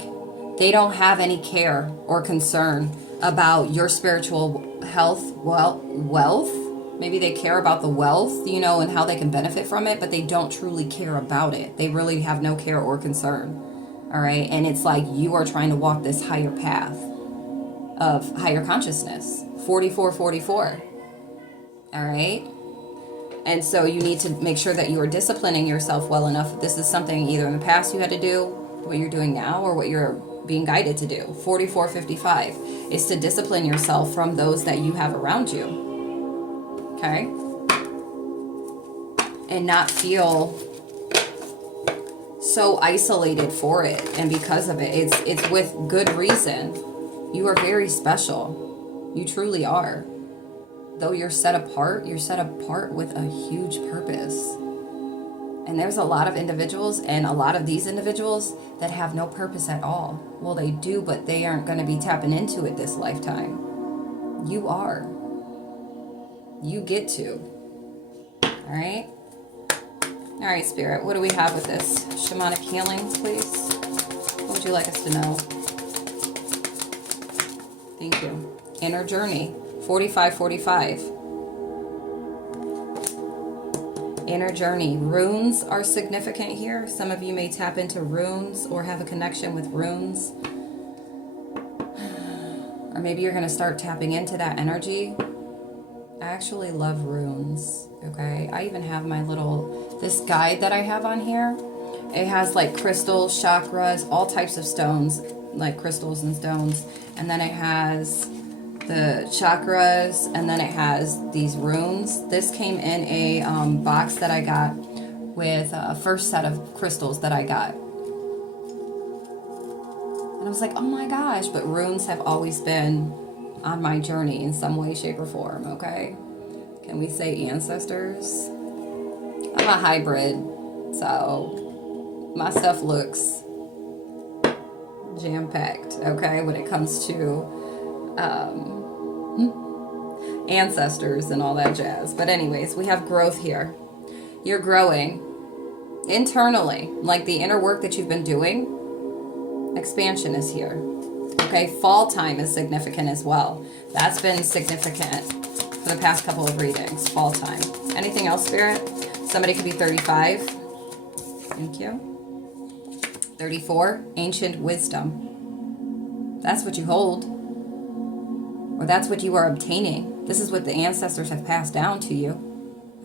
they don't have any care or concern about your spiritual health, wealth. Maybe they care about the wealth, and how they can benefit from it, but they don't truly care about it. They really have no care or concern. All right. And it's like you are trying to walk this higher path of higher consciousness. 4444. All right. And so you need to make sure that you are disciplining yourself well enough. This is something either in the past you had to do, what you're doing now, or what you're being guided to do. 4455 is to discipline yourself from those that you have around you. Okay? And not feel so isolated for it. And because of it, it's with good reason. You are very special. You truly are. Though you're set apart with a huge purpose. And there's a lot of individuals, and a lot of these individuals that have no purpose at all. Well, they do, but they aren't going to be tapping into it this lifetime. You are. You get to. All right? All right, Spirit, what do we have with this? Shamanic healing, please. What would you like us to know? Thank you. Inner journey, 4545. Inner journey. Runes are significant here. Some of you may tap into runes or have a connection with runes. Or maybe you're going to start tapping into that energy. I actually love runes. Okay. I even have my this guide that I have on here. It has like crystals, chakras, all types of stones, like crystals and stones. And then it has the chakras, and then it has these runes. This came in a box that I got with a first set of crystals that I got. And I was like, oh my gosh, but runes have always been on my journey in some way, shape, or form, okay? Can we say ancestors? I'm a hybrid, so my stuff looks jam-packed, okay, when it comes to ancestors and all that jazz. But anyways, we have growth here. You're growing internally, like the inner work that you've been doing. Expansion is here. Okay, fall time is significant as well. That's been significant for the past couple of readings. Fall time. Anything else, Spirit? Somebody could be 35. Thank you. 34, ancient wisdom. That's what you hold. Or that's what you are obtaining. This is what the ancestors have passed down to you.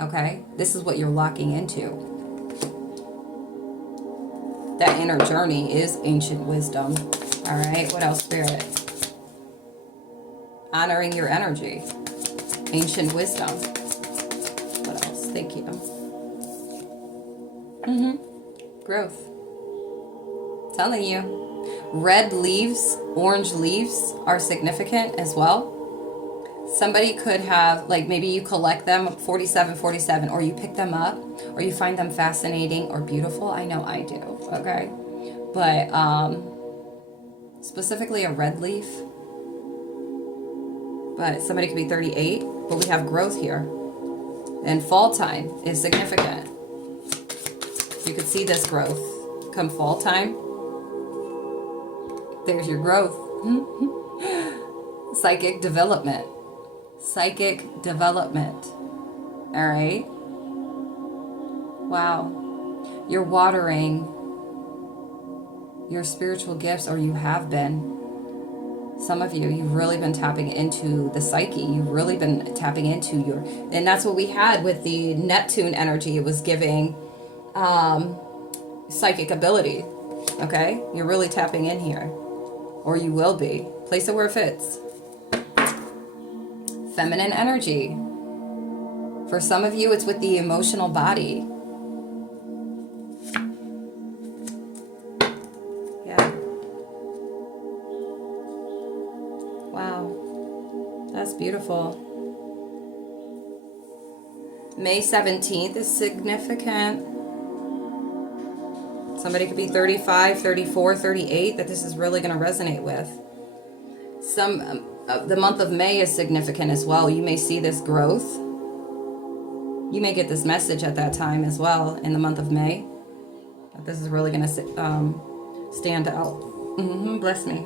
Okay? This is what you're locking into. That inner journey is ancient wisdom. All right? What else, Spirit? Honoring your energy. Ancient wisdom. What else? Thank you. Growth. Telling you. Red leaves, orange leaves are significant as well. Somebody could have, like, maybe you collect them, 4747, or you pick them up, or you find them fascinating or beautiful. I know I do, okay? But specifically a red leaf. But somebody could be 38, but we have growth here. And fall time is significant. You could see this growth come fall time. There's your growth. Psychic development. Psychic development. All right. Wow. You're watering your spiritual gifts, or you have been. Some of you, you've really been tapping into the psyche. You've really been tapping into and that's what we had with the Neptune energy. It was giving psychic ability. Okay. You're really tapping in here. Or you will be. Place it where it fits. Feminine energy. For some of you, it's with the emotional body. Yeah. Wow. That's beautiful. May 17th is significant. Somebody could be 35, 34, 38 that this is really going to resonate with. The month of May is significant as well. You may see this growth. You may get this message at that time as well in the month of May. This is really going to stand out. Bless me.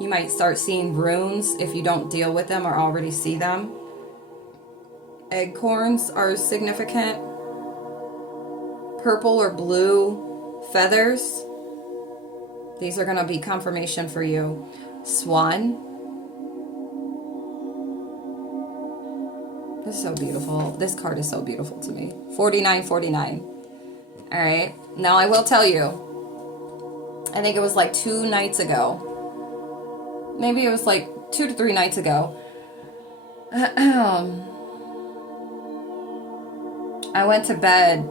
You might start seeing runes if you don't deal with them or already see them. Acorns are significant. Purple or blue feathers. These are going to be confirmation for you. Swan. This is so beautiful. This card is so beautiful to me. 4949. All right. Now I will tell you, I think it was like 2 nights ago. Maybe it was like 2 to 3 nights ago. I went to bed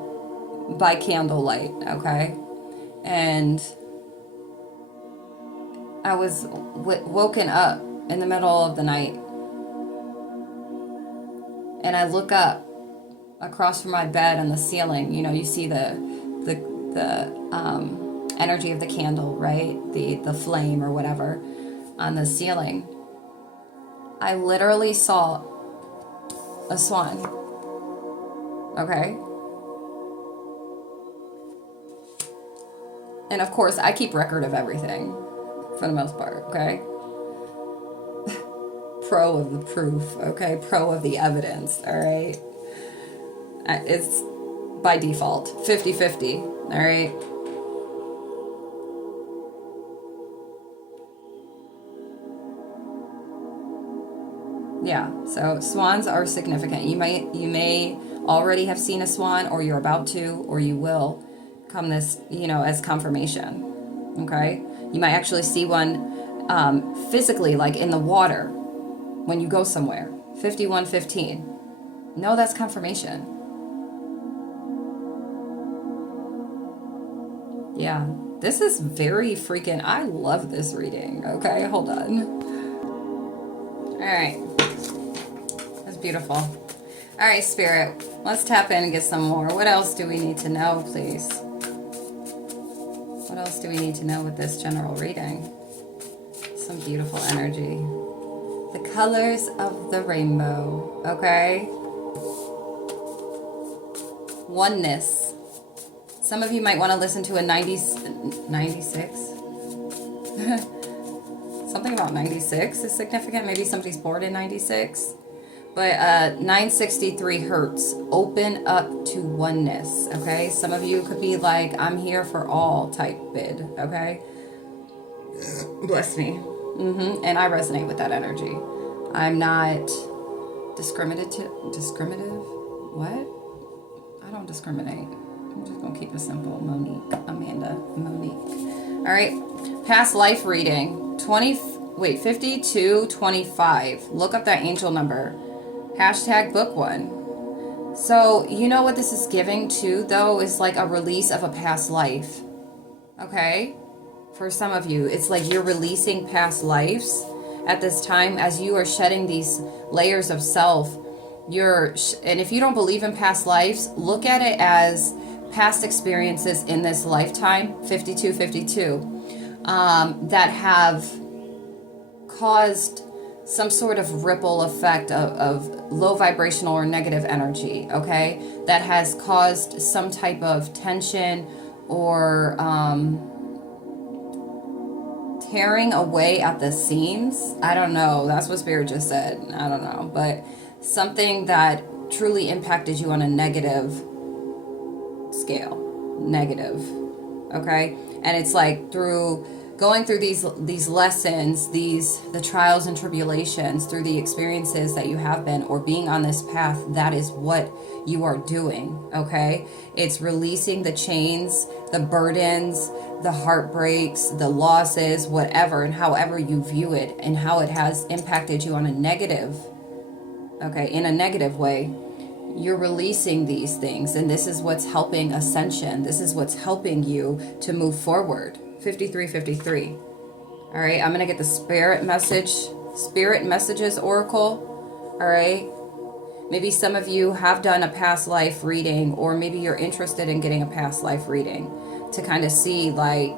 by candlelight, okay? And I was woken up in the middle of the night. And I look up across from my bed on the ceiling. You know, you see the energy of the candle, right? The flame or whatever on the ceiling. I literally saw a swan. Okay? And of course, I keep record of everything for the most part, okay? Pro of the proof, okay? Pro of the evidence, all right? It's by default 50-50, all right? Yeah, so swans are significant. You may already have seen a swan, or you're about to, or you will come this, as confirmation. Okay, you might actually see one physically, like in the water when you go somewhere. 5115. No, that's confirmation. Yeah, this is very freaking. I love this reading. Okay, hold on. All right. That's beautiful. All right, Spirit. Let's tap in and get some more. What else do we need to know, please? What else do we need to know with this general reading? Some beautiful energy. The colors of the rainbow, okay? Oneness. Some of you might want to listen to a 96. Something about 96 is significant. Maybe somebody's born in 96. But 963 hertz. Open up to oneness, okay? Some of you could be like, I'm here for all type bid, okay? Bless me. And I resonate with that energy. I'm not discriminative. What? I don't discriminate. I'm just going to keep it simple. Monique. All right. Past life reading. 5225. Look up that angel number. Hashtag book one. So, you know what this is giving too, though, is like a release of a past life. Okay? For some of you, it's like you're releasing past lives at this time as you are shedding these layers of self. And if you don't believe in past lives, look at it as past experiences in this lifetime, 5252, that have caused some sort of ripple effect of low vibrational or negative energy, okay? That has caused some type of tension or tearing away at the seams. I don't know. That's what Spirit just said. I don't know. But something that truly impacted you on a negative scale. Negative. Okay? And it's like going through these lessons, the trials and tribulations, through the experiences that you have been, or being on this path, that is what you are doing, okay? It's releasing the chains, the burdens, the heartbreaks, the losses, whatever, and however you view it, and how it has impacted you on a negative, okay, in a negative way. You're releasing these things, and this is what's helping ascension. This is what's helping you to move forward. 5353. All right, I'm going to get the spirit messages oracle. All right. Maybe some of you have done a past life reading, or maybe you're interested in getting a past life reading to kind of see, like,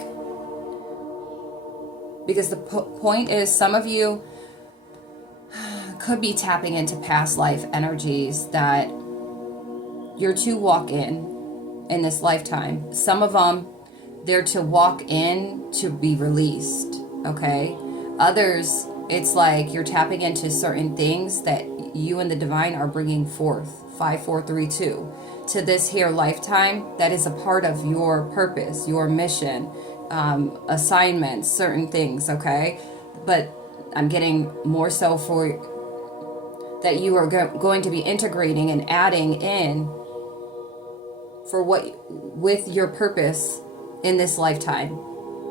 because the point is, some of you could be tapping into past life energies that you're to walk in this lifetime. Some of them, they're to walk in to be released, okay? Others, it's like you're tapping into certain things that you and the divine are bringing forth. 5432 to this here lifetime that is a part of your purpose, your mission, assignments, certain things, okay? But I'm getting more so for that you are going to be integrating and adding in for what with your purpose in this lifetime.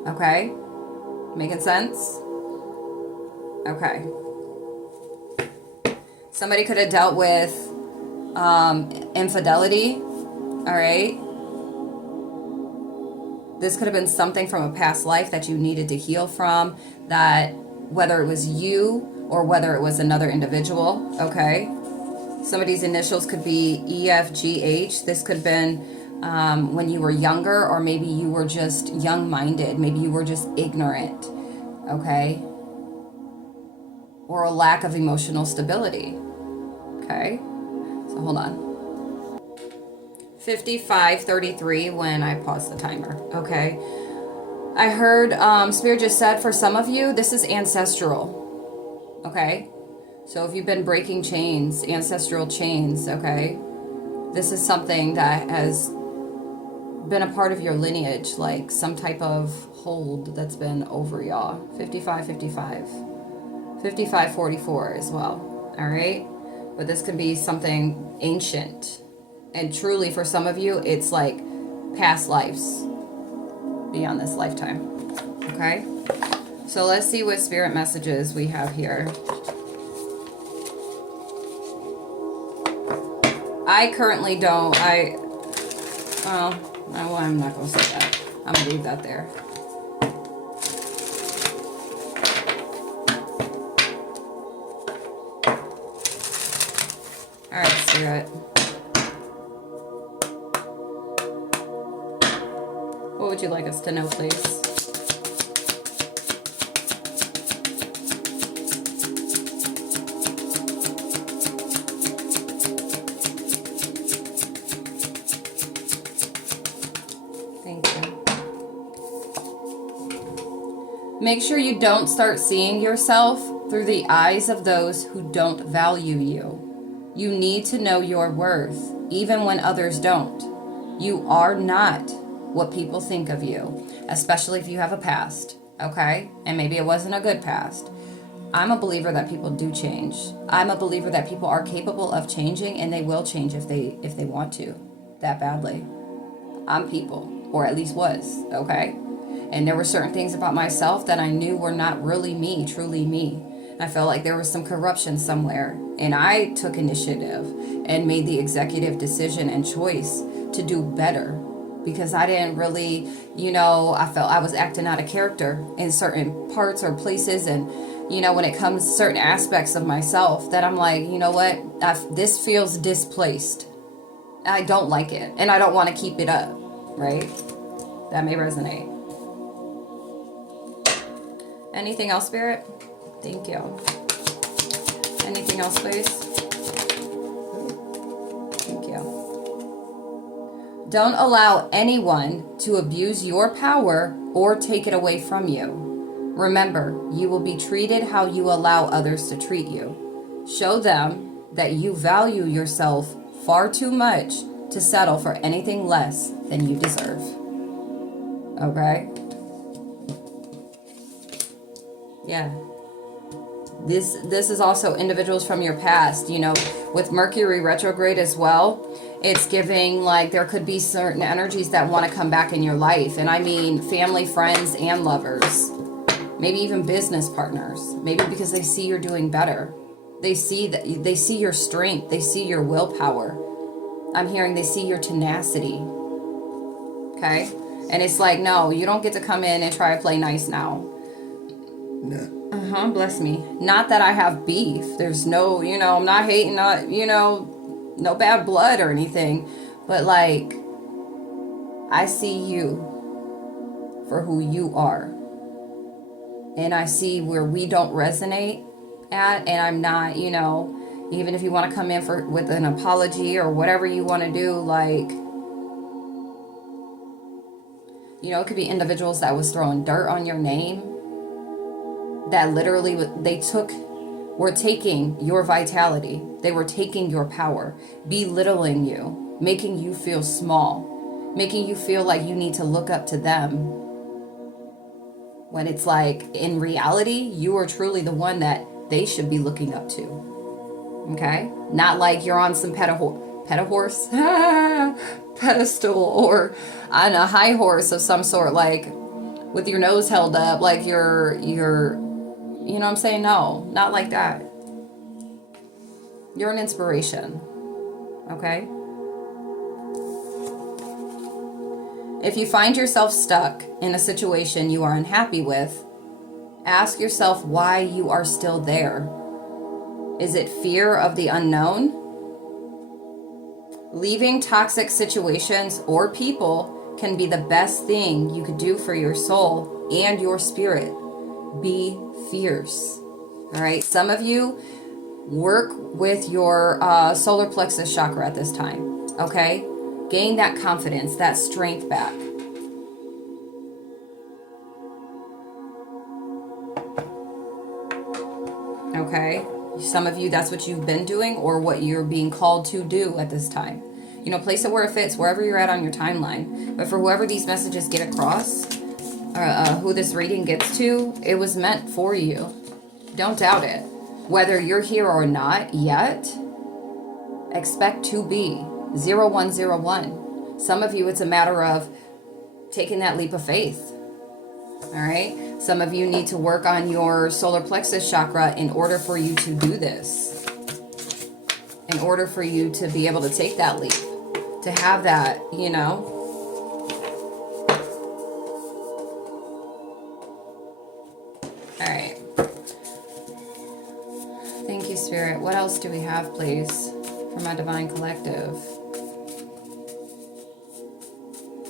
Okay? Making sense? Okay. Somebody could have dealt with infidelity. All right? This could have been something from a past life that you needed to heal from, that whether it was you or whether it was another individual, okay? Somebody's initials could be EFGH. This could have been when you were younger, or maybe you were just young-minded. Maybe you were just ignorant, okay? Or a lack of emotional stability, okay? So hold on. 55:33 when I pause the timer, okay? I heard Spirit just said for some of you, this is ancestral, okay? So if you've been breaking chains, ancestral chains, okay? This is something that has been a part of your lineage, like some type of hold that's been over y'all. 55:55. 55:44 as well, all right? But this could be something ancient. And truly, for some of you, it's like past lives beyond this lifetime, okay? So let's see what spirit messages we have here. I currently don't, well, I'm not going to say that. I'm going to leave that there. All right, Spirit. What would you like us to know, please? Thank you. Make sure you don't start seeing yourself through the eyes of those who don't value you. You need to know your worth, even when others don't. You are not what people think of you, especially if you have a past, okay? And maybe it wasn't a good past. I'm a believer that people do change. I'm a believer that people are capable of changing, and they will change if they want to, that badly. I'm people, or at least was, okay? And there were certain things about myself that I knew were not really me, truly me. I felt like there was some corruption somewhere, and I took initiative and made the executive decision and choice to do better, because I didn't really, I felt I was acting out of character in certain parts or places. And, when it comes to certain aspects of myself, that I'm like, you know what, this feels displaced. I don't like it, and I don't want to keep it up, right? That may resonate. Anything else, Spirit? Thank you. Anything else, please? Thank you. Don't allow anyone to abuse your power or take it away from you. Remember, you will be treated how you allow others to treat you. Show them that you value yourself far too much to settle for anything less than you deserve. Okay? Yeah. This is also individuals from your past, with Mercury retrograde as well. It's giving like there could be certain energies that want to come back in your life. And I mean family, friends, and lovers. Maybe even business partners. Maybe because they see you're doing better. They see your strength. They see your willpower. I'm hearing they see your tenacity. Okay? And it's like, no, you don't get to come in and try to play nice now. Bless me. Not that I have beef. There's no, I'm not hating, no bad blood or anything. But like, I see you for who you are. And I see where we don't resonate at. And I'm not, even if you want to come in with an apology or whatever you want to do, like, it could be individuals that was throwing dirt on your name. That literally were taking your vitality. They were taking your power, belittling you, making you feel small, making you feel like you need to look up to them. When it's like, in reality, you are truly the one that they should be looking up to. Okay? Not like you're on some pedestal or on a high horse of some sort, like, with your nose held up like you're, you know what I'm saying? No, not like that. You're an inspiration, okay? If you find yourself stuck in a situation you are unhappy with, ask yourself why you are still there. Is it fear of the unknown? Leaving toxic situations or people can be the best thing you could do for your soul and your spirit. Be fierce. All right. Some of you work with your solar plexus chakra at this time. Okay. Gain that confidence, that strength back. Okay. Some of you, that's what you've been doing or what you're being called to do at this time. You know, place it where it fits, wherever you're at on your timeline. But for whoever these messages get across, who this reading gets to, it was meant for you. Don't doubt it. Whether you're here or not yet, expect to be 0101. Some of you, it's a matter of taking that leap of faith. All right. Some of you need to work on your solar plexus chakra in order for you to do this. In order for you to be able to take that leap. To have that, you know. All right. Thank you, Spirit. What else do we have, please, for my Divine Collective?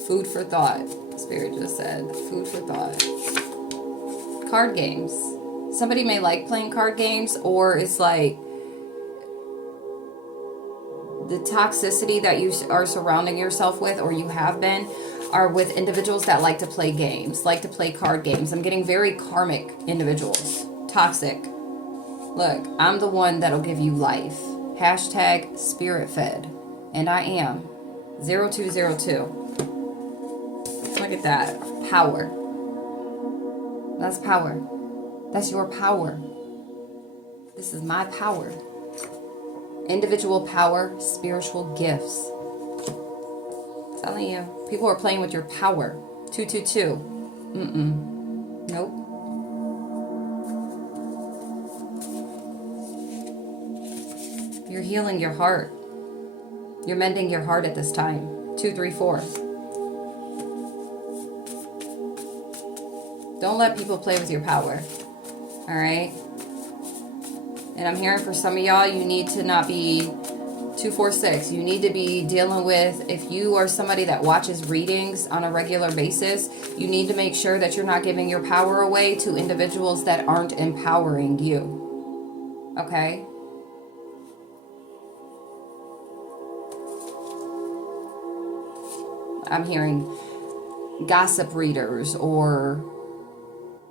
Food for thought. Spirit just said food for thought. Card games. Somebody may like playing card games, or it's like the toxicity that you are surrounding yourself with, or you have been, are with individuals that like to play games, like to play card games. I'm getting very karmic individuals. Toxic. Look, I'm the one that'll give you life. Hashtag spirit fed. And I am 0202. Look at that. Power. That's power. That's your power. This is my power. Individual power, spiritual gifts. I'm telling you, people are playing with your power. 222. Nope. You're healing your heart. You're mending your heart at this time. 234. Don't let people play with your power. All right? And I'm hearing for some of y'all, you need to not be 246. You need to be dealing with, if you are somebody that watches readings on a regular basis, you need to make sure that you're not giving your power away to individuals that aren't empowering you. Okay? I'm hearing gossip readers, or,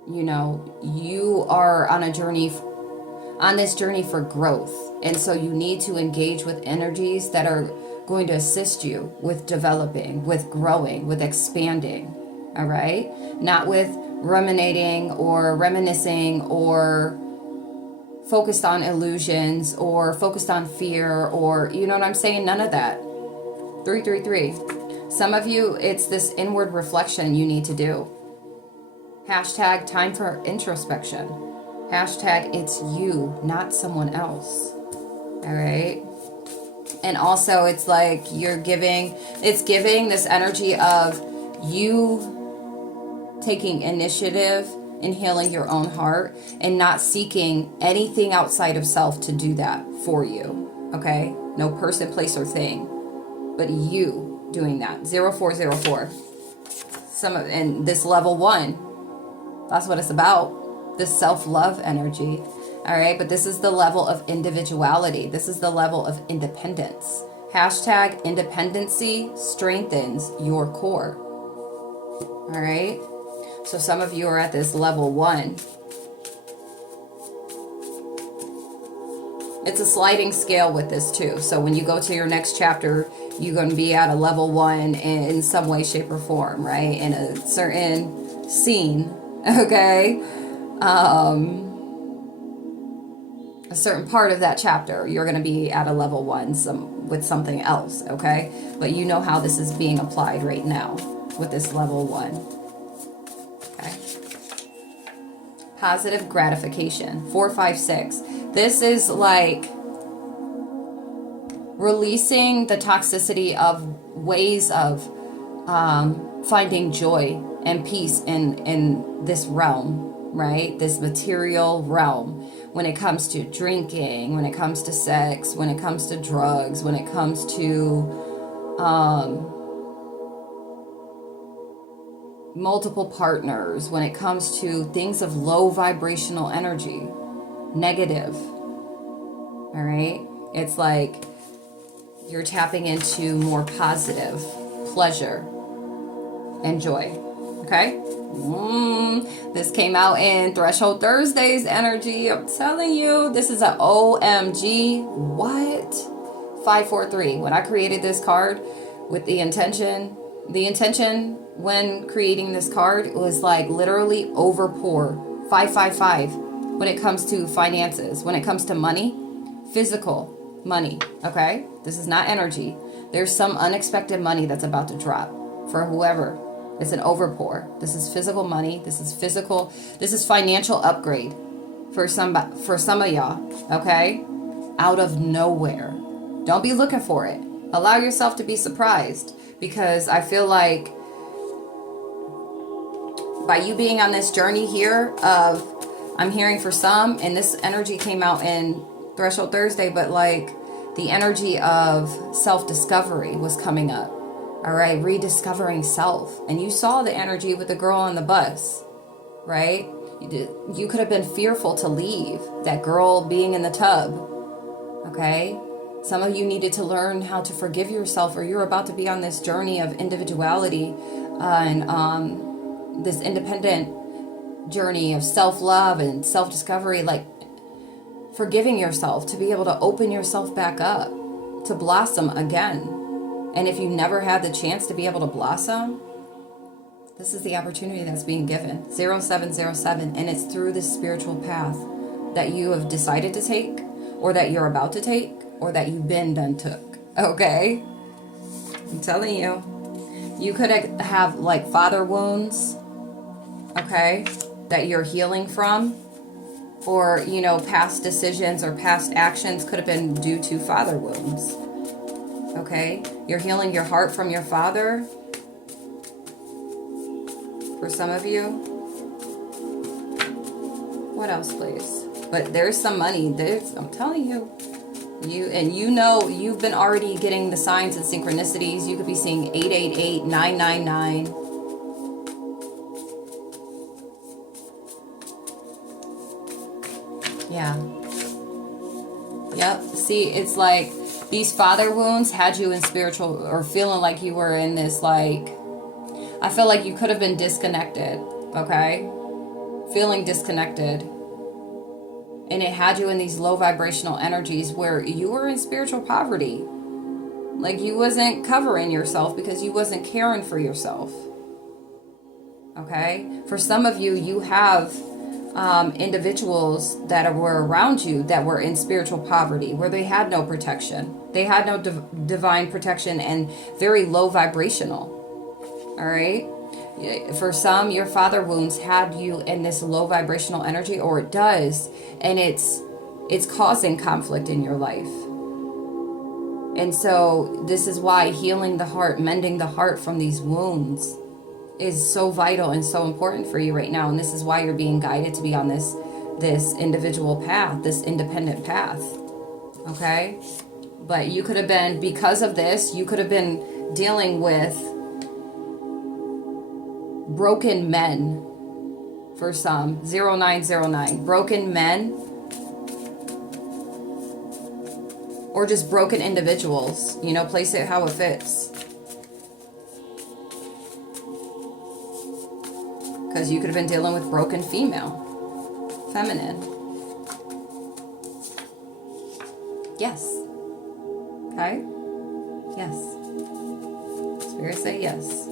you know, you are on a journey, on this journey for growth. And so you need to engage with energies that are going to assist you with developing, with growing, with expanding. All right? Not with ruminating or reminiscing or focused on illusions or focused on fear, or, you know what I'm saying? None of that. 333. Some of you, it's this inward reflection you need to do. Hashtag time for introspection. Hashtag it's you, not someone else. All right? And also it's like it's giving this energy of you taking initiative in healing your own heart and not seeking anything outside of self to do that for you. Okay? No person, place, or thing. But you doing that. 0404. And this level 1. That's what it's about. This self-love energy. All right. But this is the level of individuality. This is the level of independence. Hashtag independency strengthens your core. All right. So some of you are at this level 1. It's a sliding scale with this too. So when you go to your next chapter, you're going to be at a level 1 in some way, shape, or form, right? In a certain scene, okay? A certain part of that chapter, you're going to be at a level 1 with something else, okay? But you know how this is being applied right now with this level 1, Positive gratification. 456. This is like releasing the toxicity of ways of finding joy and peace in this realm, right? This material realm. When it comes to drinking, when it comes to sex, when it comes to drugs, when it comes to multiple partners, when it comes to things of low vibrational energy, negative, all right? It's like you're tapping into more positive pleasure and joy, okay? This came out in Threshold Thursday's energy. I'm telling you, this is an OMG. What? 543. When I created this card with the intention when creating this card was like literally overpour. 555. When it comes to finances, when it comes to money, physical money, okay? This is not energy. There's some unexpected money that's about to drop for whoever. It's an overpour. This is physical money. This is financial upgrade for some of y'all, okay? Out of nowhere. Don't be looking for it. Allow yourself to be surprised, because I feel like by you being on this journey here of, I'm hearing for some, and this energy came out in Threshold Thursday, but like the energy of self-discovery was coming up. All right, rediscovering self. And you saw the energy with the girl on the bus, right? You could have been fearful to leave that girl being in the tub, okay? Some of you needed to learn how to forgive yourself, or you're about to be on this journey of individuality and this independent journey of self-love and self-discovery, like forgiving yourself to be able to open yourself back up, to blossom again. And if you never had the chance to be able to blossom, this is the opportunity that's being given. 0707, and it's through this spiritual path that you have decided to take, or that you're about to take, or that you've been done took. Okay? I'm telling you. You could have like father wounds, okay, that you're healing from, or, you know, past decisions or past actions could have been due to father wounds. Okay? You're healing your heart from your father. For some of you. What else, please? But there's some money. I'm telling you. You've been already getting the signs and synchronicities. You could be seeing 888, 999. Yeah. Yep. See, it's like these father wounds had you in spiritual, or feeling like you were in this, like, I feel like you could have been disconnected, okay? Feeling disconnected. And it had you in these low vibrational energies where you were in spiritual poverty. Like you wasn't covering yourself because you wasn't caring for yourself. Okay? For some of you, you have individuals that were around you that were in spiritual poverty, where they had no protection. They had no divine protection, and very low vibrational. All right? For some, your father wounds had you in this low vibrational energy, or it does, and it's causing conflict in your life. And so this is why healing the heart, mending the heart from these wounds is so vital and so important for you right now. And this is why you're being guided to be on this individual path, this independent path. Okay? But you could have been, because of this, you could have been dealing with broken men. For some, 0909, broken men, or just broken individuals. You know, place it how it fits. Because you could have been dealing with broken female, feminine. Yes. Okay? Yes. Spirit say yes.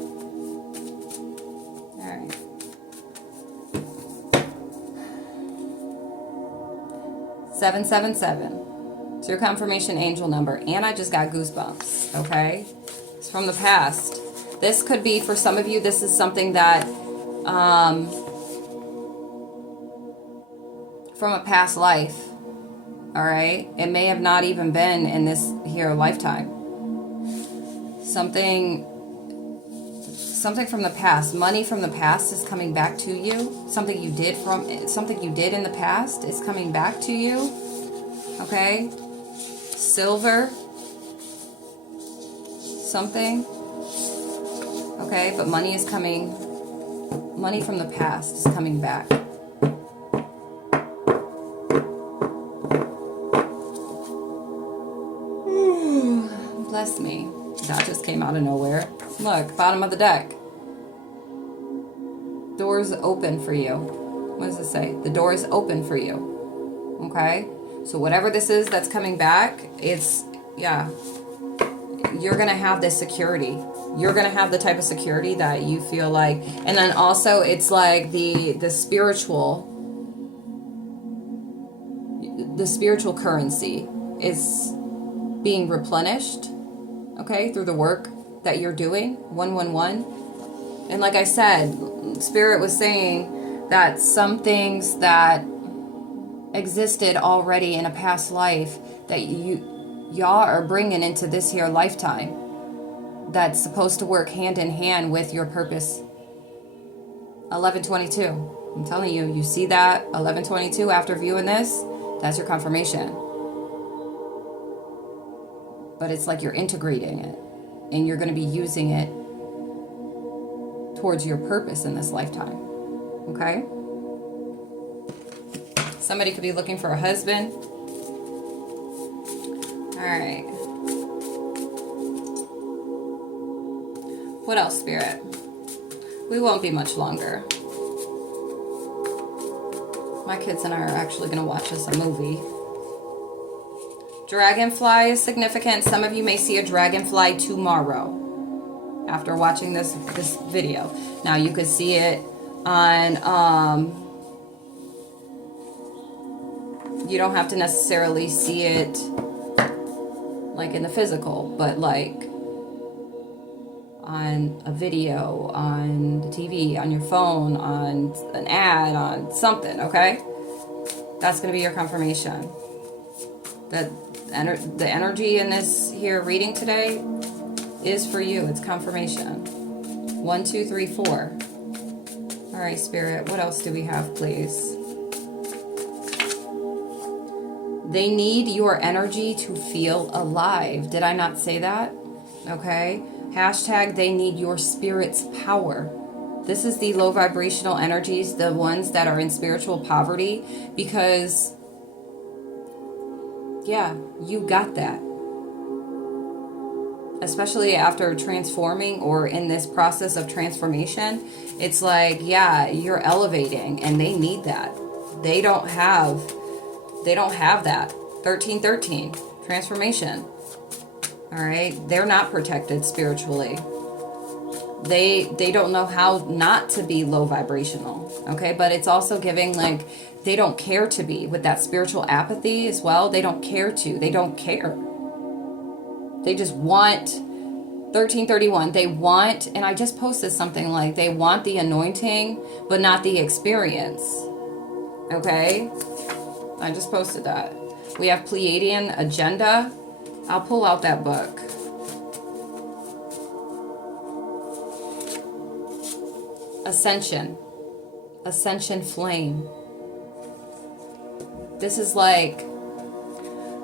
Alright. Seven, 777. It's your confirmation angel number. And I just got goosebumps. Okay? It's from the past. This could be, for some of you, this is something that from a past life. All right? It may have not even been in this here lifetime. Something from the past, money from the past is coming back to you. Something you did in the past is coming back to you. Okay? Silver. Something. Okay, but money from the past is coming back. Bless me. That just came out of nowhere. Look, bottom of the deck. Doors open for you. What does it say? The door is open for you. Okay? So whatever this is that's coming back, you're going to have this security. You're going to have the type of security that you feel like. And then also it's like the spiritual currency is being replenished, okay, through the work that you're doing. 111. And like I said, Spirit was saying that some things that existed already in a past life that y'all are bringing into this here lifetime, that's supposed to work hand in hand with your purpose. 1122. I'm telling you, you see that 1122 after viewing this, that's your confirmation. But it's like you're integrating it, and you're going to be using it towards your purpose in this lifetime. Okay? Somebody could be looking for a husband. All right. What else, Spirit? We won't be much longer. My kids and I are actually going to watch us a movie. Dragonfly is significant. Some of you may see a dragonfly tomorrow after watching this video. Now you could see it on, you don't have to necessarily see it like in the physical, but like on a video, on the TV, on your phone, on an ad, on something, okay? That's going to be your confirmation. That the energy in this here reading today is for you. It's confirmation. 1, 2, 3, 4. All right, Spirit, what else do we have, please? They need your energy to feel alive. Did I not say that? Okay. Hashtag they need your spirit's power. This is the low vibrational energies, the ones that are in spiritual poverty, because yeah, you got that. Especially after transforming or in this process of transformation, it's like, yeah, you're elevating and they need that. They don't have that. 1313, transformation. All right, they're not protected spiritually. They don't know how not to be low vibrational. Okay, but it's also giving like they don't care to be with that spiritual apathy as well. They don't care to. They don't care. They just want 1331. They want, and I just posted something like they want the anointing, but not the experience. Okay, I just posted that. We have Pleiadian Agenda. I'll pull out that book. Ascension flame. This is like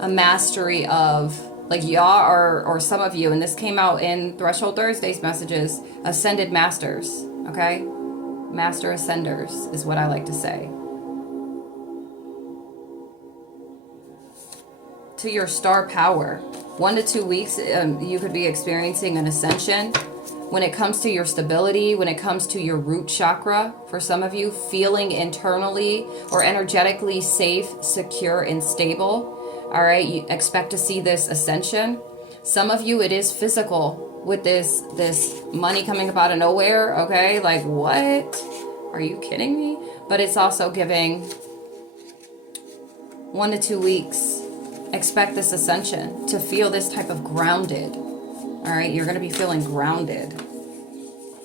a mastery of, like y'all are, or some of you, and this came out in Threshold Thursday's messages, ascended masters, okay? Master ascenders is what I like to say. To your star power. 1 to 2 weeks, you could be experiencing an ascension. When it comes to your stability, when it comes to your root chakra, for some of you, feeling internally or energetically safe, secure, and stable. All right, you expect to see this ascension. Some of you, it is physical with this money coming up out of nowhere, okay? Like, what? Are you kidding me? But it's also giving 1 to 2 weeks. Expect this ascension to feel this type of grounded. All right, you're going to be feeling grounded.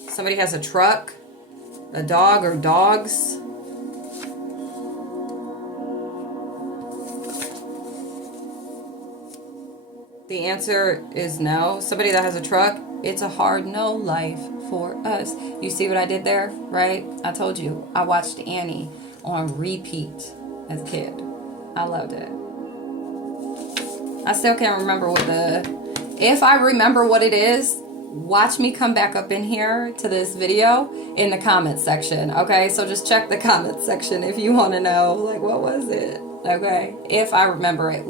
Somebody has a truck, a dog or dogs. The answer is no. Somebody that has a truck, it's a hard no life for us. You see what I did there, right? I told you, I watched Annie on repeat as a kid. I loved it. I still can't remember what if I remember what it is, watch me come back up in here to this video in the comments section, okay? So just check the comments section if you want to know, like, what was it, okay? If I remember it,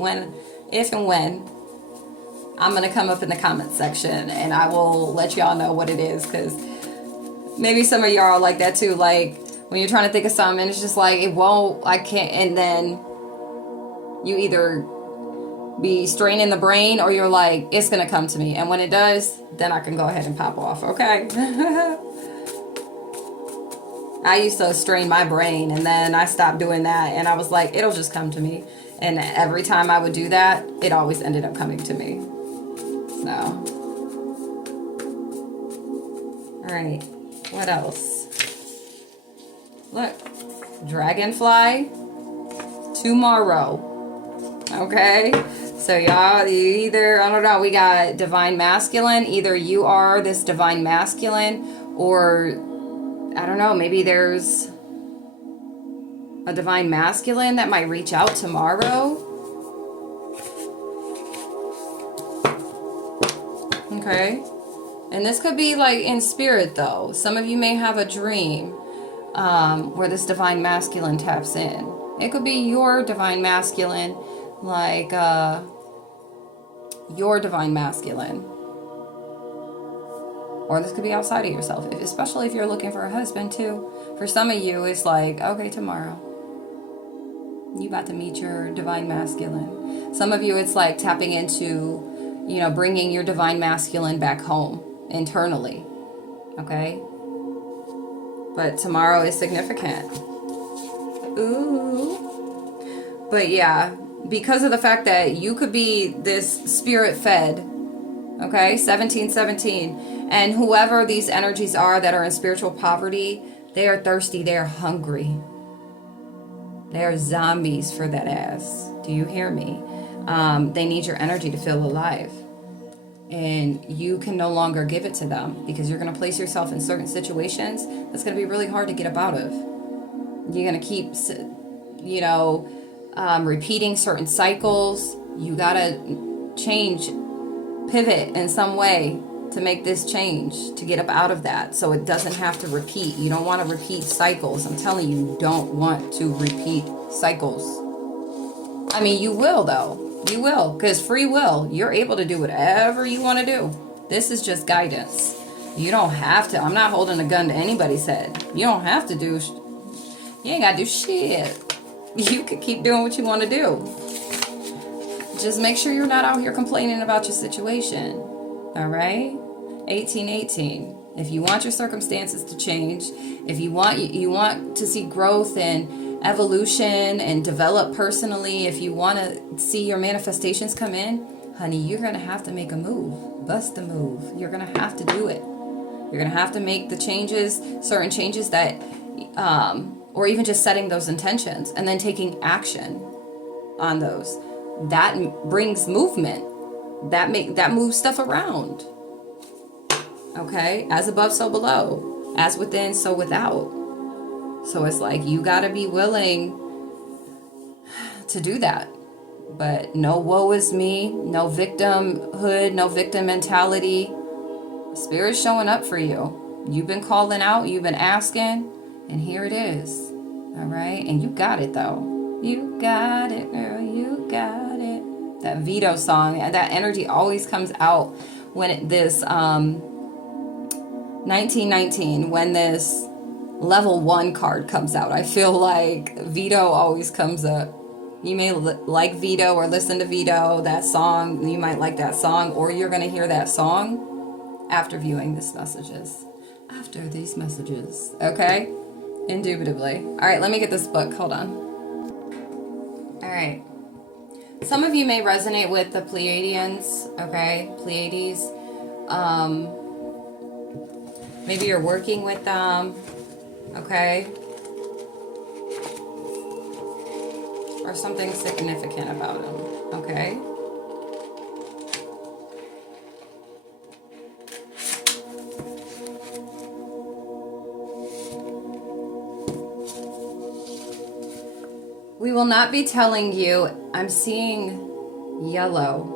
if and when, I'm going to come up in the comments section and I will let y'all know what it is, because maybe some of y'all are like that too, like, when you're trying to think of something, it's just like, it won't, I can't, and then you either be straining the brain or you're like, it's gonna come to me, and when it does, then I can go ahead and pop off, okay? I used to strain my brain, and then I stopped doing that, and I was like, it'll just come to me, and every time I would do that, it always ended up coming to me. So, all right, what else? Look, dragonfly tomorrow. Okay, so y'all, either, I don't know, we got divine masculine. Either you are this divine masculine, or I don't know, maybe there's a divine masculine that might reach out tomorrow. Okay, and this could be like in spirit though. Some of you may have a dream where this divine masculine taps in. It could be your divine masculine, like your divine masculine, or this could be outside of yourself, especially if you're looking for a husband too. For some of you, it's like, okay, tomorrow you about to meet your divine masculine. Some of you, it's like tapping into, you know, bringing your divine masculine back home internally, okay? But tomorrow is significant. Ooh. But yeah, because of the fact that you could be this spirit fed, okay, 1717, and whoever these energies are that are in spiritual poverty, they are thirsty, they are hungry, they are zombies for that ass. Do you hear me? They need your energy to feel alive, and you can no longer give it to them, because you're going to place yourself in certain situations that's going to be really hard to get up out of. You're going to keep, you know, repeating certain cycles. You gotta change, pivot in some way to make this change, to get up out of that, so it doesn't have to repeat. You don't want to repeat cycles. I'm telling you, you don't want to repeat cycles. I mean, you will though. You will, because free will, you're able to do whatever you want to do. This is just guidance. You don't have to. I'm not holding a gun to anybody's head. You don't have to do, you ain't gotta do shit. You could keep doing what you want to do. Just make sure you're not out here complaining about your situation. All right? 1818. If you want your circumstances to change, if you want to see growth and evolution and develop personally, if you want to see your manifestations come in, honey, you're going to have to make a move. Bust a move. You're going to have to do it. You're going to have to make the changes, certain changes that or even just setting those intentions and then taking action on those. That brings movement. That moves stuff around. Okay? As above, so below. As within, so without. So it's like, you gotta be willing to do that. But no woe is me, no victimhood, no victim mentality. Spirit's showing up for you. You've been calling out, you've been asking, and here it is. All right? And you got it, though. You got it, girl. You got it. That Vito song, that energy always comes out when this 1919, when this level 1 card comes out. I feel like Vito always comes up. You may like Vito or listen to Vito, that song. You might like that song, or you're going to hear that song after viewing these messages. After these messages. Okay? Indubitably. All right, let me get this book. Hold on. All right. Some of you may resonate with the Pleiadians, okay? Pleiades. Maybe you're working with them, okay? Or something significant about them, okay? will not be telling you. I'm seeing yellow.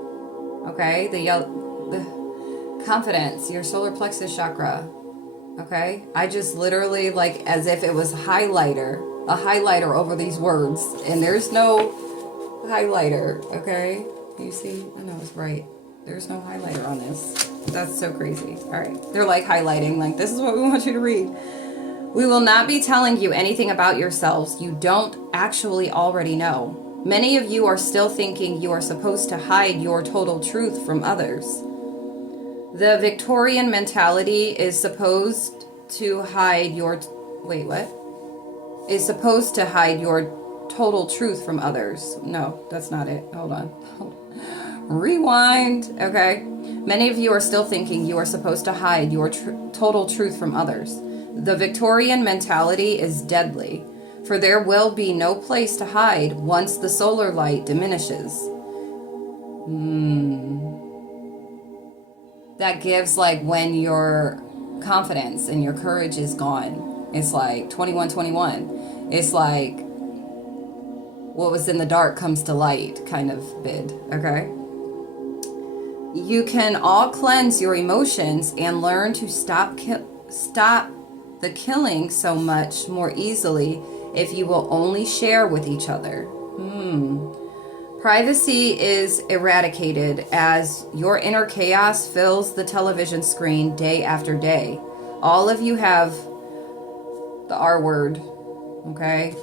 Okay, the confidence, your solar plexus chakra. Okay, I just literally, like, as if it was a highlighter over these words, and there's no highlighter. Okay, you see? I know it's right. There's no highlighter on this. That's so crazy. All right, they're like highlighting, like, this is what we want you to read. We will not be telling you anything about yourselves you don't actually already know. Many of you are still thinking you are supposed to hide your total truth from others. The Victorian mentality is supposed to hide your... Wait, what? Is supposed to hide your total truth from others. No, that's not it. Hold on. Rewind. Okay. Many of you are still thinking you are supposed to hide your total truth from others. The Victorian mentality is deadly, for there will be no place to hide once the solar light diminishes. That gives, like, when your confidence and your courage is gone. It's like 2121. It's like what was in the dark comes to light kind of bid, okay? You can all cleanse your emotions and learn to stop the killing so much more easily if you will only share with each other. Privacy is eradicated as your inner chaos fills the television screen day after day. All of you have the R word, okay?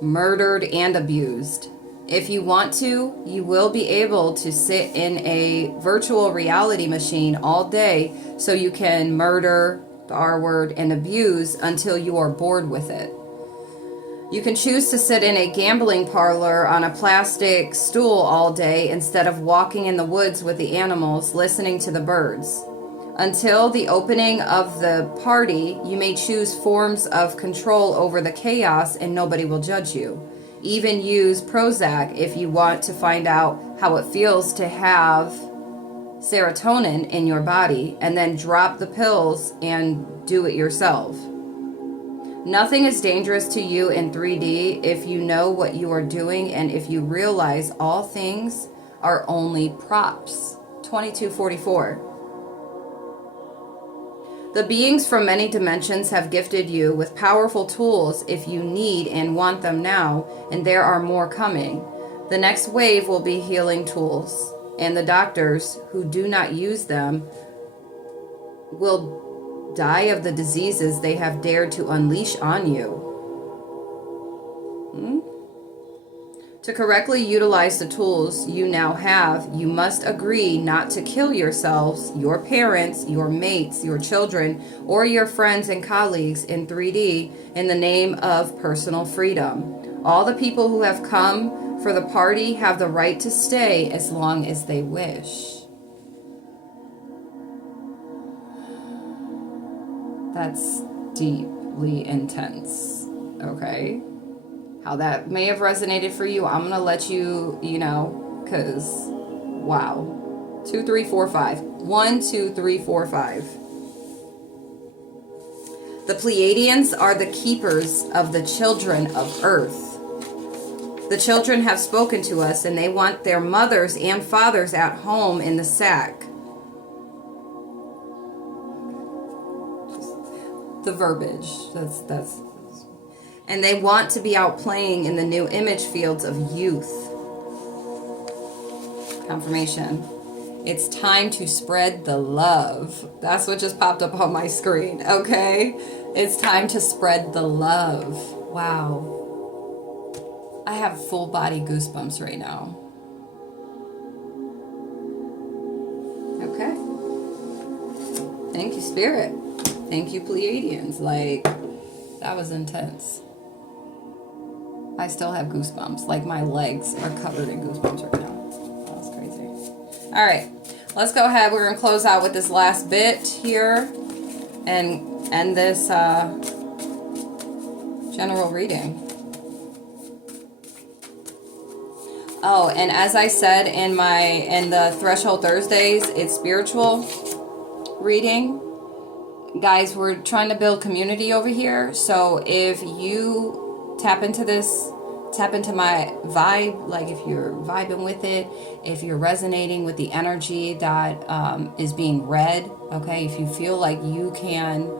Murdered and abused. If you want to, you will be able to sit in a virtual reality machine all day so you can murder, the R word, and abuse until you are bored with it. You can choose to sit in a gambling parlor on a plastic stool all day instead of walking in the woods with the animals, listening to the birds. Until the opening of the party, you may choose forms of control over the chaos and nobody will judge you. Even use Prozac if you want to find out how it feels to have serotonin in your body, and then drop the pills and do it yourself. Nothing is dangerous to you in 3D if you know what you are doing and if you realize all things are only props. 2244. The beings from many dimensions have gifted you with powerful tools if you need and want them now, and there are more coming. The next wave will be healing tools, and the doctors who do not use them will die of the diseases they have dared to unleash on you. To correctly utilize the tools you now have, you must agree not to kill yourselves, your parents, your mates, your children, or your friends and colleagues in 3D in the name of personal freedom. All the people who have come for the party have the right to stay as long as they wish. That's deeply intense, okay? How that may have resonated for you, I'm gonna let you, because, wow. 2, 3, 4, 5. 1, 2, 3, 4, 5. The Pleiadians are the keepers of the children of Earth. The children have spoken to us, and they want their mothers and fathers at home in the sack. The verbiage, that's and they want to be out playing in the new image fields of youth. Confirmation. It's time to spread the love. That's what just popped up on my screen, okay? It's time to spread the love. Wow. I have full body goosebumps right now. Okay. Thank you, Spirit. Thank you, Pleiadians. Like, that was intense. I still have goosebumps. Like, my legs are covered in goosebumps right now. That was crazy. All right. Let's go ahead. We're going to close out with this last bit here and end this general reading. Oh, and as I said in the Threshold Thursdays, it's spiritual reading. Guys, we're trying to build community over here. So if you tap into this tap into my vibe, like if you're vibing with it, if you're resonating with the energy that is being read, okay? If you feel like you can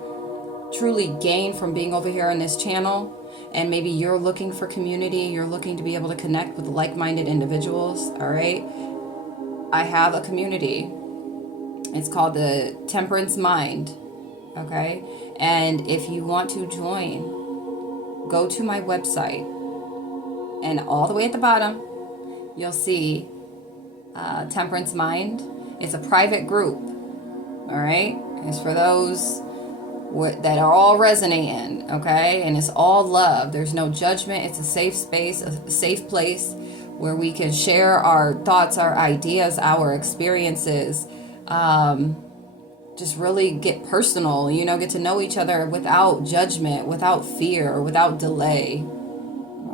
truly gain from being over here on this channel, and maybe you're looking for community, you're looking to be able to connect with like-minded individuals, all right? I have a community. It's called the Temperance Mind, okay? And if you want to join, go to my website, and all the way at the bottom, you'll see Temperance Mind. It's a private group, all right? It's for those that are all resonating, okay? And it's all love. There's no judgment. It's a safe space, a safe place where we can share our thoughts, our ideas, our experiences, just really get personal, you know, get to know each other without judgment, without fear, without delay,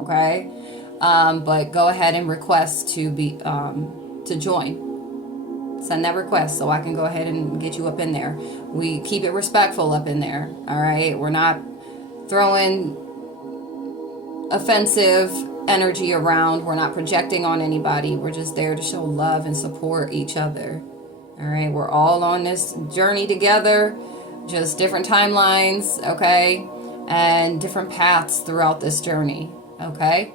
okay? But go ahead and request to be to join. Send that request so I can go ahead and get you up in there. We keep it respectful up in there, all right? We're not throwing offensive energy around. We're not projecting on anybody. We're just there to show love and support each other, all right? We're all on this journey together, just different timelines, okay? And different paths throughout this journey, okay?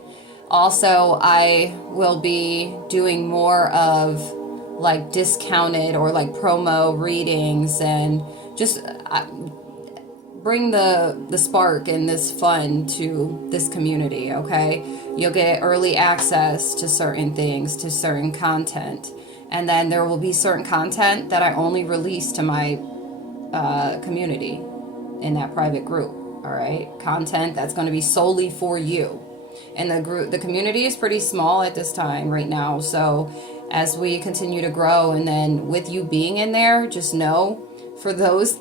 Also, I will be doing more of like discounted or like promo readings, and just bring the spark and this fun to this community, okay? You'll get early access to certain things, to certain content, and then there will be certain content that I only release to my community in that private group, all right? Content that's going to be solely for you. And the community is pretty small at this time right now, so as we continue to grow, and then with you being in there, just know for those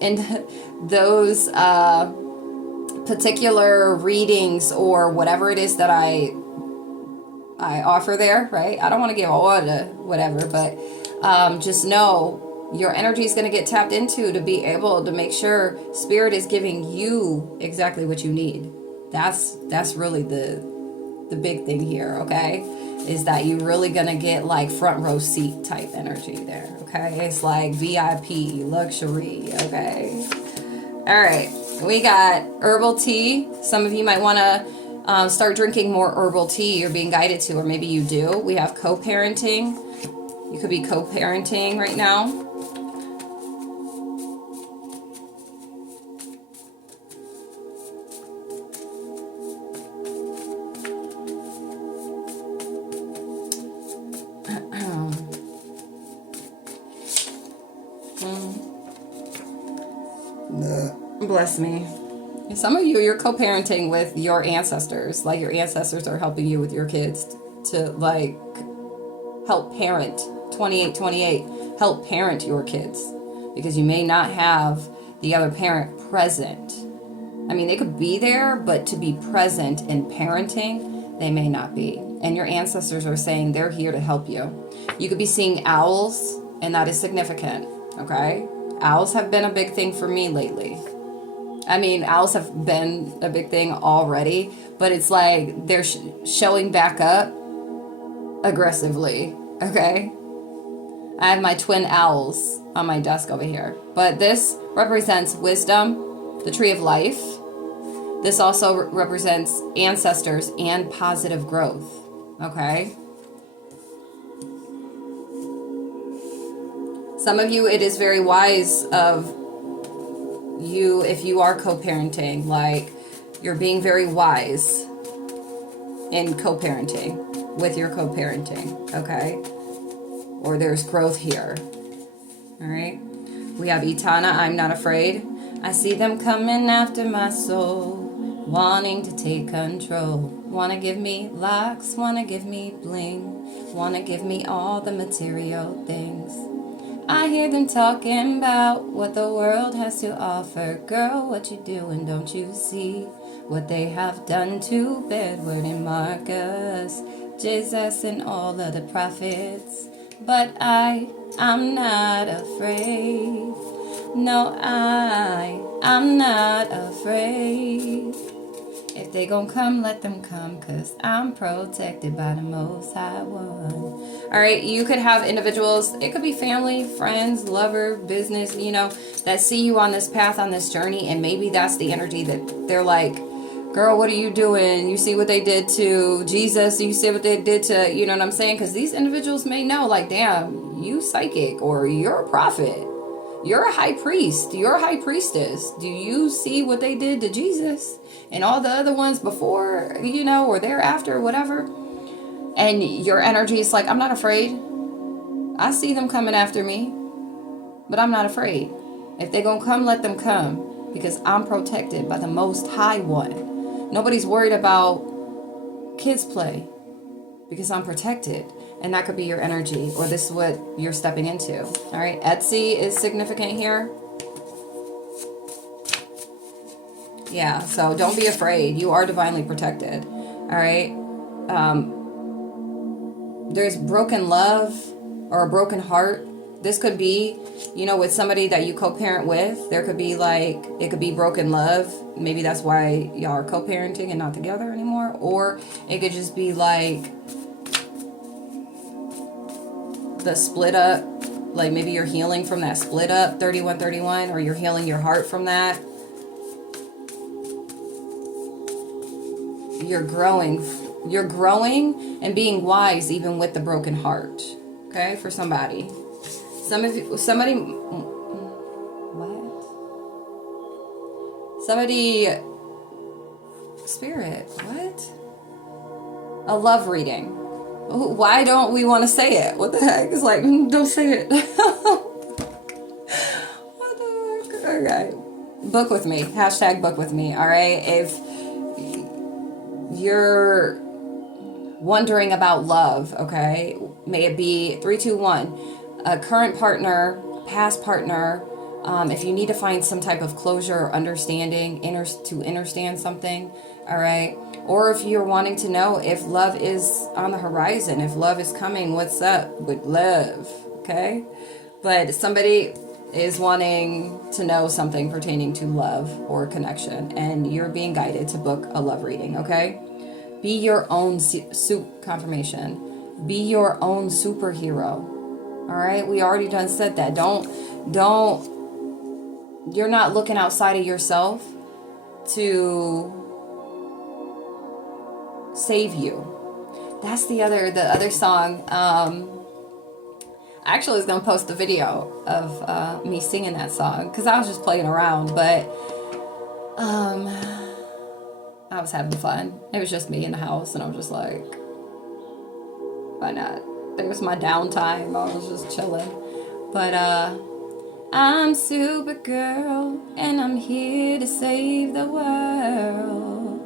particular readings or whatever it is that I offer there, right? I don't want to give all the whatever, but just know your energy is going to get tapped into to be able to make sure Spirit is giving you exactly what you need. That's really the big thing here, okay? Is that you're really gonna get like front row seat type energy there, okay? It's like VIP, luxury, okay? All right, we got herbal tea. Some of you might wanna start drinking more herbal tea. You're being guided to, or maybe you do. We have co-parenting. You could be co-parenting right now. Bless me. Some of you, you're co-parenting with your ancestors. Like your ancestors are helping you with your kids to like help parent. 2828, help parent your kids, because you may not have the other parent present. I mean, they could be there, but to be present in parenting, they may not be. And your ancestors are saying they're here to help you. You could be seeing owls, and that is significant, okay? Owls have been a big thing for me lately. I mean, owls have been a big thing already, but it's like they're showing back up aggressively, okay? I have my twin owls on my desk over here. But this represents wisdom, the tree of life. This also represents ancestors and positive growth, okay? Some of you, it is very wise of you, if you are co-parenting, like you're being very wise in co-parenting with your co-parenting, okay? Or there's growth here, all right? We have Itana, I'm not afraid. I see them coming after my soul, wanting to take control. Wanna give me locks, wanna give me bling, wanna give me all the material things. I hear them talking about what the world has to offer. Girl, what you doing, don't you see what they have done to Bedward and Marcus, Jesus and all of the prophets? But I'm not afraid. No, I'm not afraid. If they gonna come, let them come, because I'm protected by the Most High One. All right, you could have individuals, it could be family, friends, lover, business, you know, that see you on this path, on this journey, and maybe that's the energy that they're like, girl, what are you doing? You see what they did to Jesus, you see what they did to, you know what I'm saying? Because these individuals may know, like, damn, you psychic, or you're a prophet. You're a high priest. You're a high priestess. Do you see what they did to Jesus and all the other ones before, you know, or thereafter, whatever? And your energy is like, I'm not afraid. I see them coming after me, but I'm not afraid. If they're going to come, let them come, because I'm protected by the Most High One. Nobody's worried about kids play, because I'm protected. And that could be your energy, or this is what you're stepping into. All right, Etsy is significant here. Yeah, so don't be afraid. You are divinely protected. All right. There's broken love or a broken heart. This could be, you know, with somebody that you co-parent with. There could be like, it could be broken love. Maybe that's why y'all are co-parenting and not together anymore. Or it could just be like the split up, like maybe you're healing from that split up 3131, or you're healing your heart from that. You're growing and being wise even with the broken heart. Okay, for somebody. What? Somebody, spirit, what? A love reading. Why don't we want to say it? What the heck? It's like, don't say it. What the heck? Okay. Book with me. Hashtag book with me. All right. If you're wondering about love, okay, may it be 321, a current partner, past partner. If you need to find some type of closure or understanding, to understand something, all right. Or if you're wanting to know if love is on the horizon, if love is coming, what's up with love, okay? But somebody is wanting to know something pertaining to love or connection, and you're being guided to book a love reading, okay? Be your own confirmation. Be your own superhero, all right? We already done said that. You're not looking outside of yourself to save you. That's the other song. I actually was gonna post a video of me singing that song, because I was just playing around, but I was having fun. It was just me in the house, and I was just like, why not? It was my downtime. I was just chilling. But I'm Supergirl, and I'm here to save the world.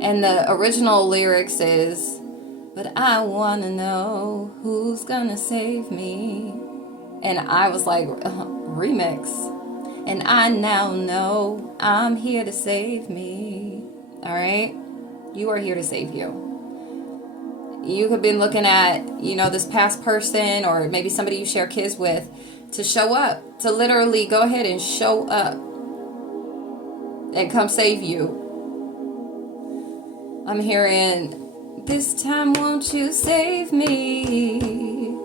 And the original lyrics is, but I want to know who's gonna save me. And I was like, remix. And I now know I'm here to save me. All right? You are here to save you. You have been looking at, you know, this past person, or maybe somebody you share kids with, to show up, to literally go ahead and show up and come save you. I'm hearing, this time won't you save me?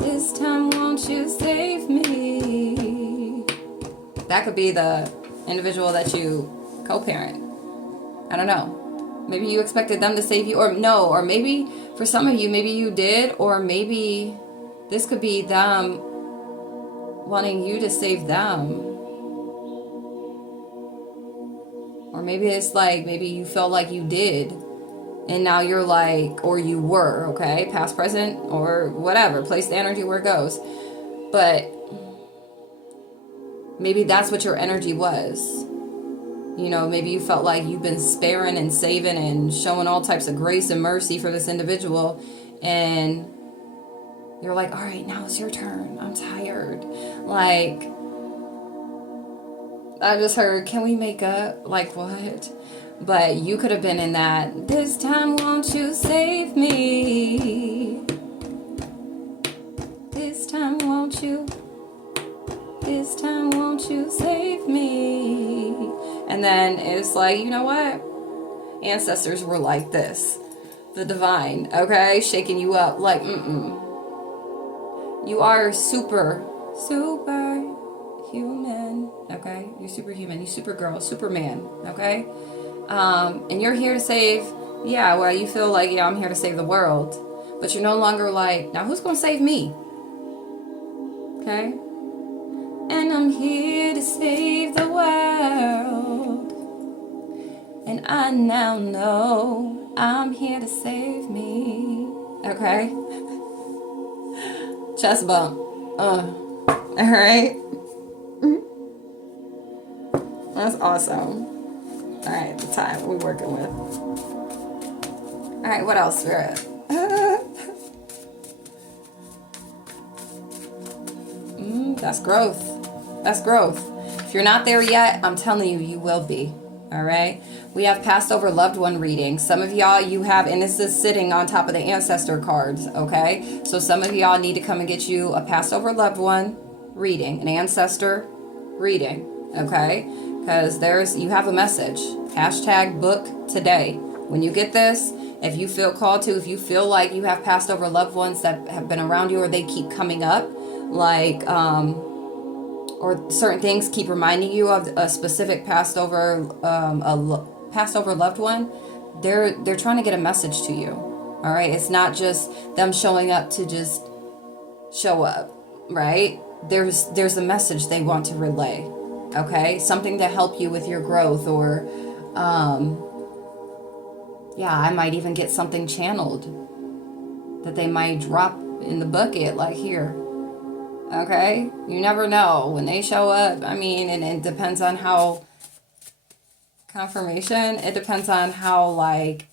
This time won't you save me? That could be the individual that you co-parent. I don't know. Maybe you expected them to save you, or no, or maybe for some of you, maybe you did, or maybe this could be them wanting you to save them. Or maybe it's like, maybe you felt like you did, and now you're like, or you were, okay, past, present, or whatever, place the energy where it goes. But maybe that's what your energy was. You know, maybe you felt like you've been sparing and saving and showing all types of grace and mercy for this individual, and you're like, all right, now it's your turn. I'm tired. Like, I just heard, can we make up? Like, what? But you could have been in that, this time won't you save me? This time won't you save me? And then it's like, you know what? Ancestors were like this. The divine, okay? Shaking you up like, You are super human, okay? You're superhuman, you're supergirl, superman, okay? And you're here to save, you feel like, I'm here to save the world. But you're no longer like, now who's gonna save me? Okay? And I'm here to save the world. And I now know I'm here to save me. Okay? Chest bump. Alright? That's awesome. Alright, the time we're working with. Alright, what else, Spirit? That's growth. That's growth. If you're not there yet, I'm telling you, you will be. Alright? We have passed over loved one reading. Some of y'all, you have, and this is sitting on top of the ancestor cards, okay? So some of y'all need to come and get you a passed over loved one reading, an ancestor reading, okay? Because you have a message. Hashtag book today. When you get this, if you feel called to, if you feel like you have passed over loved ones that have been around you or they keep coming up, like, or certain things keep reminding you of a specific passed over loved one, they're trying to get a message to you. All right, it's not just them showing up to just show up, right? There's a message they want to relay. Okay, something to help you with your growth, or I might even get something channeled that they might drop in the bucket, like here. Okay, you never know when they show up. I mean, and it depends on how confirmation. It depends on how like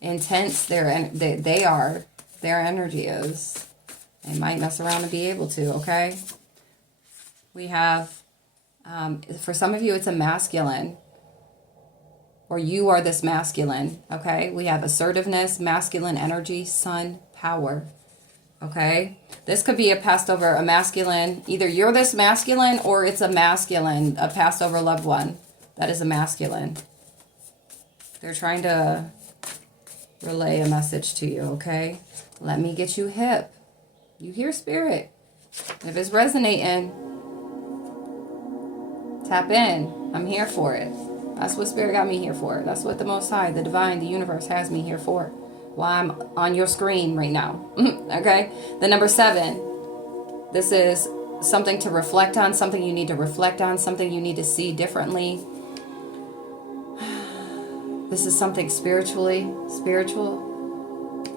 intense they are. Their energy is. They might mess around and be able to. Okay. We have, for some of you, it's a masculine, or you are this masculine. Okay. We have assertiveness, masculine energy, sun, power. Okay, this could be a passed over, a masculine. Either you're this masculine or it's a masculine, a passed over loved one that is a masculine. They're trying to relay a message to you, okay? Let me get you hip. You hear spirit. If it's resonating, tap in. I'm here for it. That's what spirit got me here for. That's what the Most High, the divine, the universe has me here for. Why I'm on your screen right now. Okay? The number 7. This is something to reflect on, something you need to reflect on, something you need to see differently. This is something spiritual.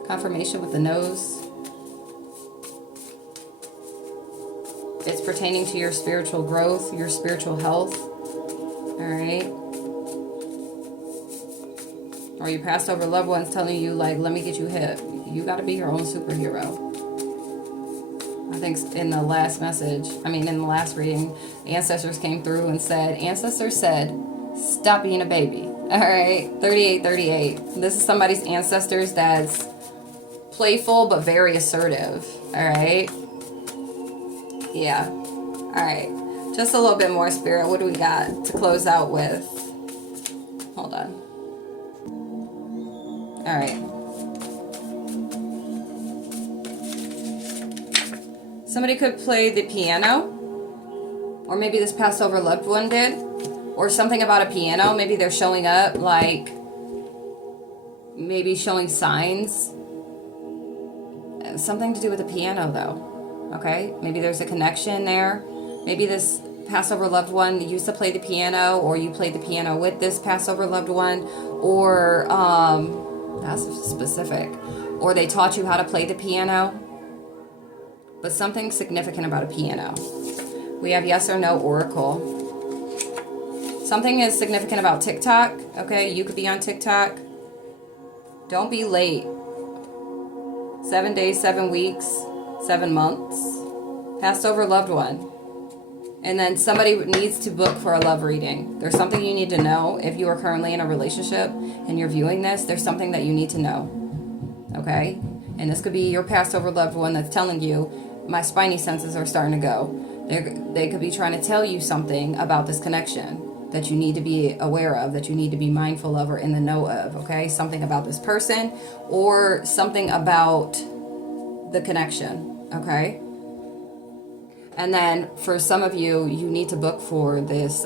Confirmation with the nose. It's pertaining to your spiritual growth, your spiritual health. All right? Or you passed over loved ones telling you, like, let me get you hip. You got to be your own superhero. I think in the last reading, ancestors came through and said, stop being a baby. All right, 3838. This is somebody's ancestors that's playful but very assertive. All right. Yeah. All right. Just a little bit more, spirit. What do we got to close out with? Hold on. All right. Somebody could play the piano, or maybe this passed over loved one did, or something about a piano. Maybe they're showing up, like maybe showing signs. Something to do with the piano, though. Okay? Maybe there's a connection there. Maybe this passed over loved one used to play the piano, or you played the piano with this passed over loved one, or that's specific. Or they taught you how to play the piano. But something significant about a piano. We have yes or no oracle. Something is significant about TikTok. Okay, you could be on TikTok. Don't be late. 7 days, 7 weeks, 7 months. Passed over loved one. And then somebody needs to book for a love reading. There's something you need to know. If you are currently in a relationship and you're viewing this, there's something that you need to know. Okay? And this could be your passed over loved one that's telling you, my spidey senses are starting to go. They could be trying to tell you something about this connection. that you need to be aware of, that you need to be mindful of or in the know of, okay? Something about this person or something about the connection, okay? And then for some of you, you need to book for this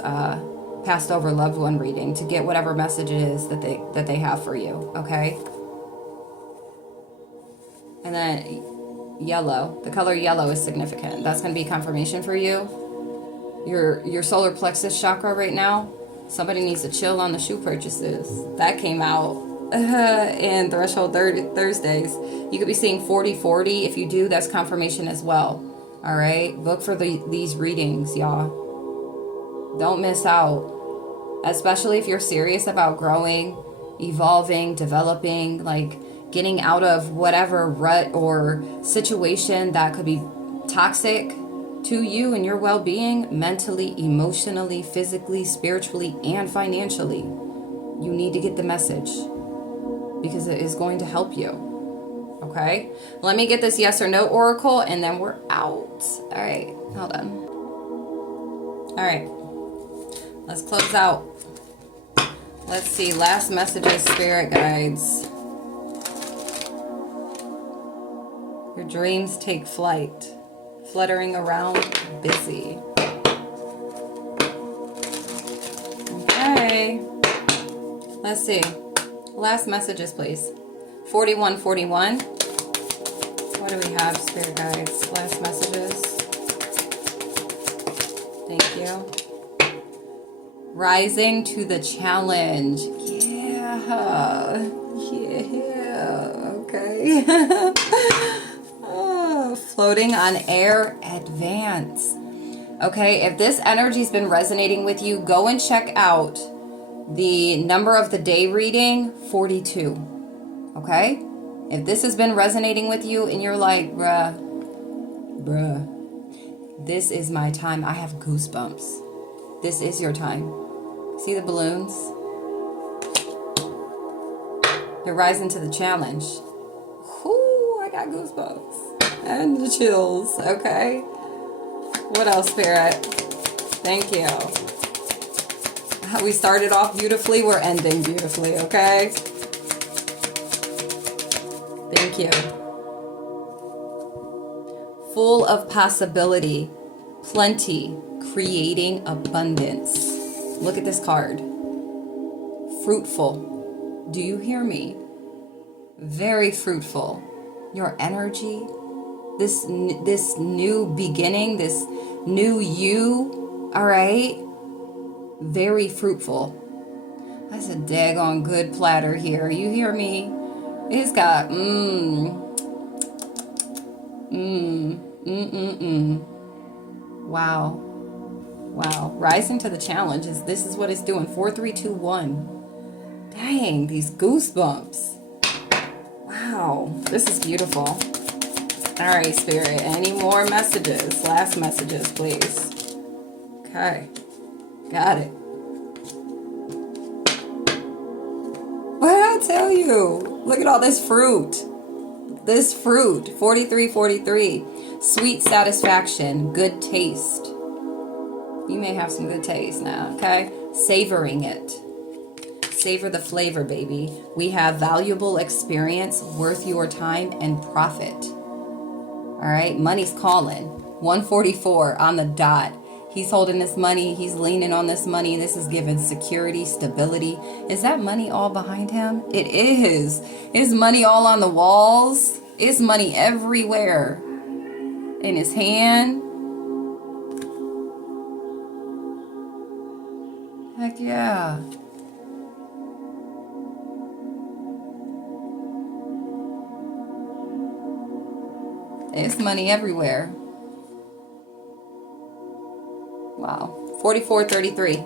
passed over loved one reading to get whatever message it is that they have for you, okay? And then yellow, the color yellow is significant. That's going to be confirmation for you. Your solar plexus chakra right now, somebody needs to chill on the shoe purchases. That came out in Threshold Thursdays. You could be seeing 40/40. If you do, that's confirmation as well. All right, book for these readings, y'all. Don't miss out, especially if you're serious about growing, evolving, developing, like getting out of whatever rut or situation that could be toxic to you and your well-being, mentally, emotionally, physically, spiritually, and financially. You need to get the message because it is going to help you. Okay, let me get this yes or no oracle and then we're out. All right, hold on. All right, let's close out. Let's see, last messages, spirit guides. Your dreams take flight, fluttering around, busy. Okay, let's see. Last messages, please. 4141. What do we have, spirit guides? Last messages. Thank you. Rising to the challenge. Yeah. Okay. Floating on air, advance. Okay, if this energy's been resonating with you, go and check out the number of the day reading, 42. Okay? If this has been resonating with you and you're like, bruh, this is my time. I have goosebumps. This is your time. See the balloons? You're rising to the challenge. Whoo, I got goosebumps. And the chills, okay? What else, Spirit? Thank you. We started off beautifully, we're ending beautifully, okay? Thank you. Full of possibility, plenty, creating abundance. Look at this card. Fruitful. Do you hear me? Very fruitful. Your energy, this new beginning, this new you, all right? Very fruitful. That's a daggone good platter here. You hear me? It's got Wow. Rising to the challenge this is what it's doing. 4321. Dang, these goosebumps. Wow, this is beautiful. All right, Spirit, any more messages? Last messages, please. Okay, got it. What did I tell you? Look at all this fruit. This fruit, 4343. Sweet satisfaction, good taste. You may have some good taste now, okay? Savoring it. Savor the flavor, baby. We have valuable experience, worth your time, and profit. All right, money's calling. 144 on the dot. He's holding this money. He's leaning on this money. This is giving security, stability. Is that money all behind him? It is. Is money all on the walls? Is money everywhere? In his hand? Heck yeah. There's money everywhere. Wow. 4433.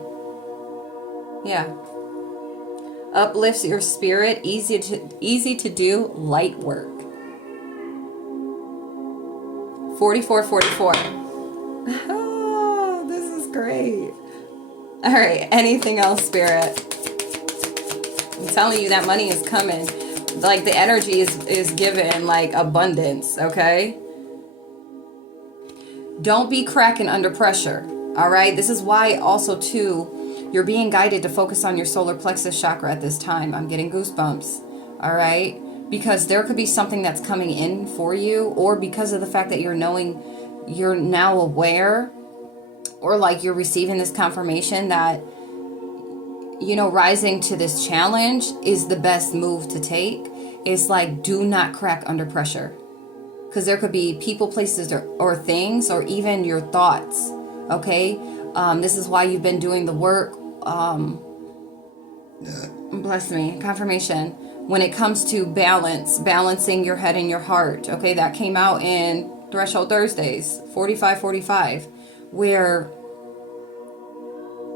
Yeah. Uplifts your spirit, easy to do, light work. 4444. Oh, this is great. All right, anything else, Spirit? I'm telling you that money is coming. Like the energy is given like abundance, okay? Don't be cracking under pressure, all right? This is why also too, You're being guided to focus on your solar plexus chakra at this time. I'm getting goosebumps. All right? Because there could be something that's coming in for you, or because of the fact that you're now aware, or like you're receiving this confirmation that, you know, rising to this challenge is the best move to take. It's like, do not crack under pressure. Because there could be people, places, or things, or even your thoughts. Okay? This is why you've been doing the work. Bless me. Confirmation. When it comes to balancing your head and your heart. Okay? That came out in Threshold Thursdays, 45, where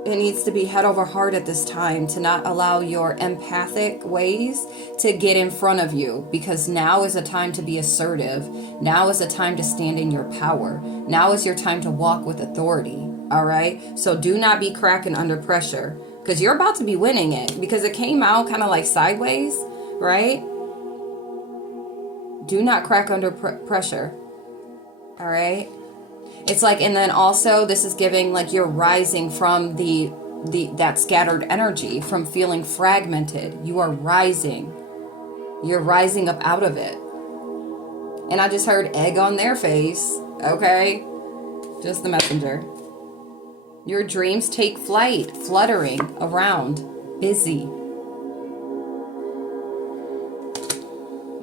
it needs to be head over heart at this time, to not allow your empathic ways to get in front of you, because now is a time to be assertive. Now is a time to stand in your power. Now is your time to walk with authority. All right. So do not be cracking under pressure, because you're about to be winning it, because it came out kind of like sideways, right? Do not crack under pressure. All right. It's like, and then also this is giving like you're rising from that scattered energy, from feeling fragmented. You are rising. You're rising up out of it. And I just heard egg on their face. Okay. Just the messenger. Your dreams take flight, fluttering around, busy.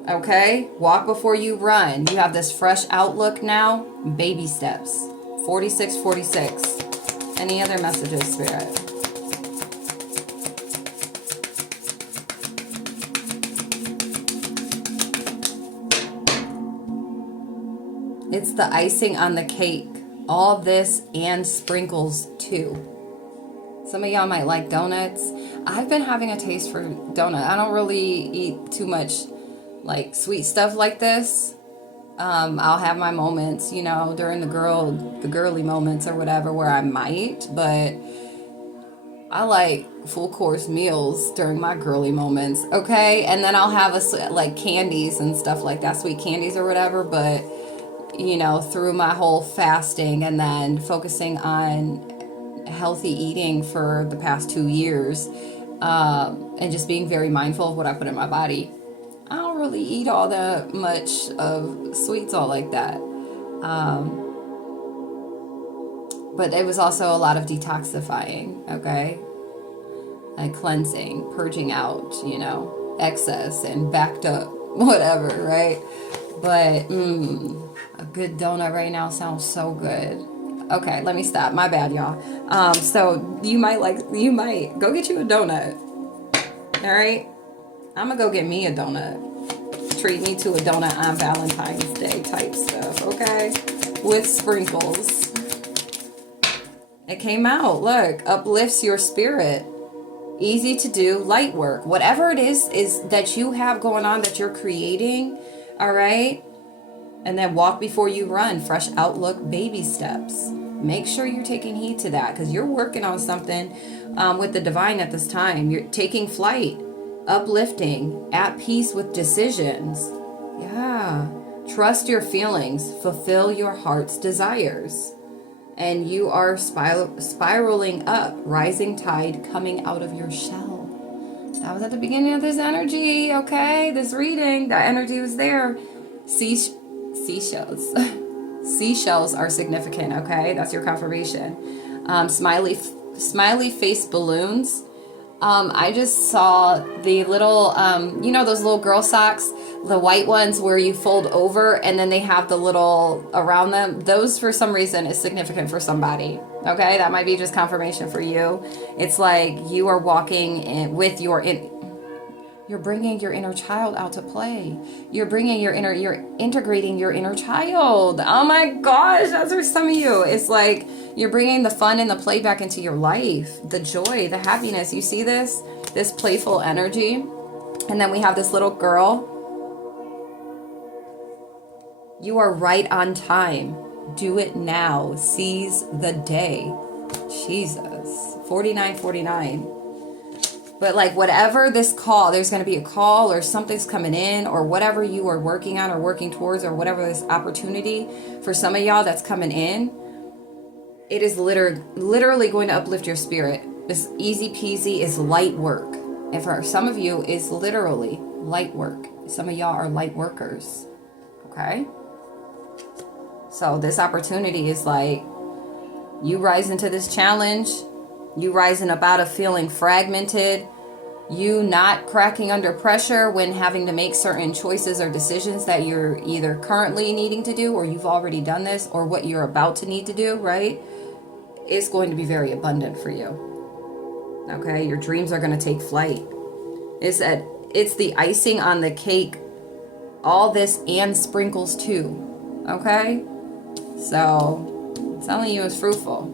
Okay, walk before you run. You have this fresh outlook now. Baby steps. 46. Any other messages, Spirit? It's the icing on the cake. All this and sprinkles too. Some of y'all might like donuts. I've been having a taste for donut. I don't really eat too much like sweet stuff like this. I'll have my moments, you know, during the girly moments or whatever, where I might, but I like full course meals during my girly moments. Okay. And then I'll have like candies and stuff like that, sweet candies or whatever. But, you know, through my whole fasting and then focusing on healthy eating for the past 2 years, and just being very mindful of what I put in my body, I don't really eat all that much of sweets all like that. But it was also a lot of detoxifying, okay? Like cleansing, purging out, you know, excess and backed up, whatever, right? But a good donut right now sounds so good. Okay, let me stop. My bad, y'all. So you might go get you a donut. All right? I'm gonna go get me a donut. Treat me to a donut on Valentine's Day type stuff, okay? With sprinkles. It came out. Look, uplifts your spirit. Easy to do, light work. Whatever it is that you have going on, that you're creating, all right? And then walk before you run. Fresh outlook, baby steps. Make sure you're taking heed to that, because you're working on something with the divine at this time. You're taking flight. Uplifting, at peace with decisions. Yeah. Trust your feelings. Fulfill your heart's desires. And you are spiraling up. Rising tide coming out of your shell. That was at the beginning of this energy, okay? This reading, that energy was there. Seashells. Seashells are significant, okay? That's your confirmation. Smiley face balloons. I just saw the little, you know, those little girl socks, the white ones where you fold over and then they have the little around them. Those, for some reason, is significant for somebody. Okay, that might be just confirmation for you. It's like you are walking in with you're bringing your inner child out to play. You're integrating your inner child. Oh my gosh, that's for some of you. It's like you're bringing the fun and the play back into your life. The joy, the happiness. You see this playful energy. And then we have this little girl. You are right on time. Do it now. Seize the day. Jesus. 49. But like whatever this call, there's going to be a call or something's coming in or whatever you are working on or working towards or whatever this opportunity for some of y'all that's coming in, it is literally going to uplift your spirit. This easy peasy is light work. And for some of you, it's literally light work. Some of y'all are light workers. Okay? So this opportunity is like, you rise into this challenge. You rising up out of feeling fragmented. You not cracking under pressure when having to make certain choices or decisions that you're either currently needing to do, or you've already done this, or what you're about to need to do, right? It's going to be very abundant for you. Okay? Your dreams are going to take flight. It's the icing on the cake. All this and sprinkles too. Okay? So, I'm telling you, it's fruitful.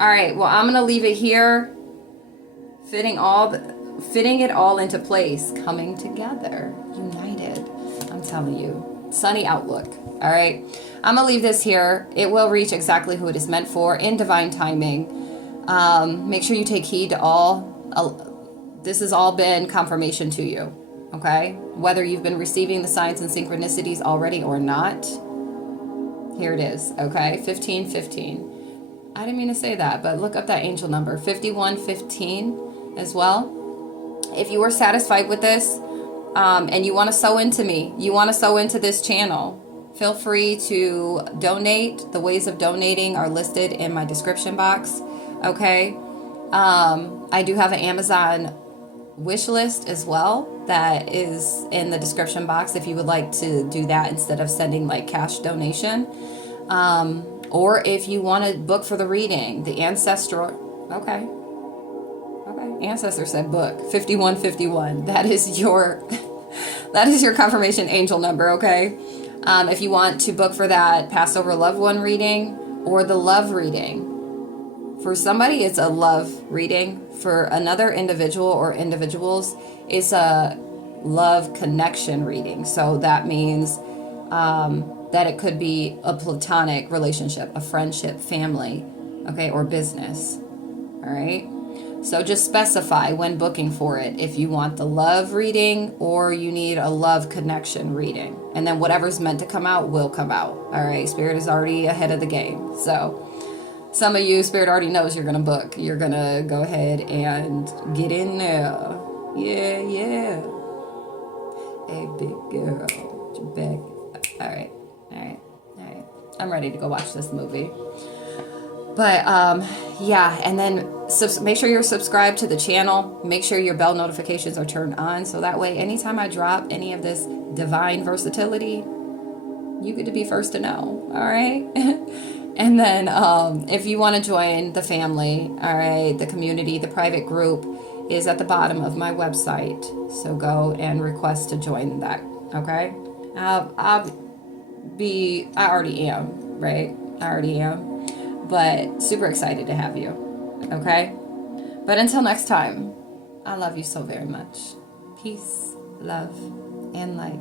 All right, well, I'm going to leave it here. Fitting it all into place, coming together, united. I'm telling you, sunny outlook. All right, I'm gonna leave this here. It will reach exactly who it is meant for in divine timing. Make sure you take heed to all. This has all been confirmation to you. Okay, whether you've been receiving the signs and synchronicities already or not, here it is. Okay, 1515. I didn't mean to say that, but look up that angel number, 5115 as well. If you were satisfied with this, and you want to sew into me, you want to sew into this channel, feel free to donate. The ways of donating are listed in my description box. Okay. I do have an Amazon wish list as well that is in the description box if you would like to do that instead of sending like cash donation. Or if you want to book for the reading, the ancestral, okay. Ancestor said book 5151. That is your confirmation angel number. Okay. If you want to book for that Passover loved one reading or the love reading, for somebody it's a love reading. For another individual or individuals, it's a love connection reading. So that means that it could be a platonic relationship, a friendship, family, okay, or business. All right. So just specify when booking for it if you want the love reading or you need a love connection reading. And then whatever's meant to come out will come out. All right. Spirit is already ahead of the game. So some of you, Spirit already knows you're going to book. You're going to go ahead and get in there. Yeah. Hey, big girl. You back. All right. I'm ready to go watch this movie. But, yeah, and then make sure you're subscribed to the channel. Make sure your bell notifications are turned on. So that way, anytime I drop any of this divine versatility, you get to be first to know. All right. And then if you want to join the family, all right, the community, the private group is at the bottom of my website. So go and request to join that. Okay. I already am, right? I already am. But super excited to have you. Okay? But until next time, I love you so very much. Peace, love, and light.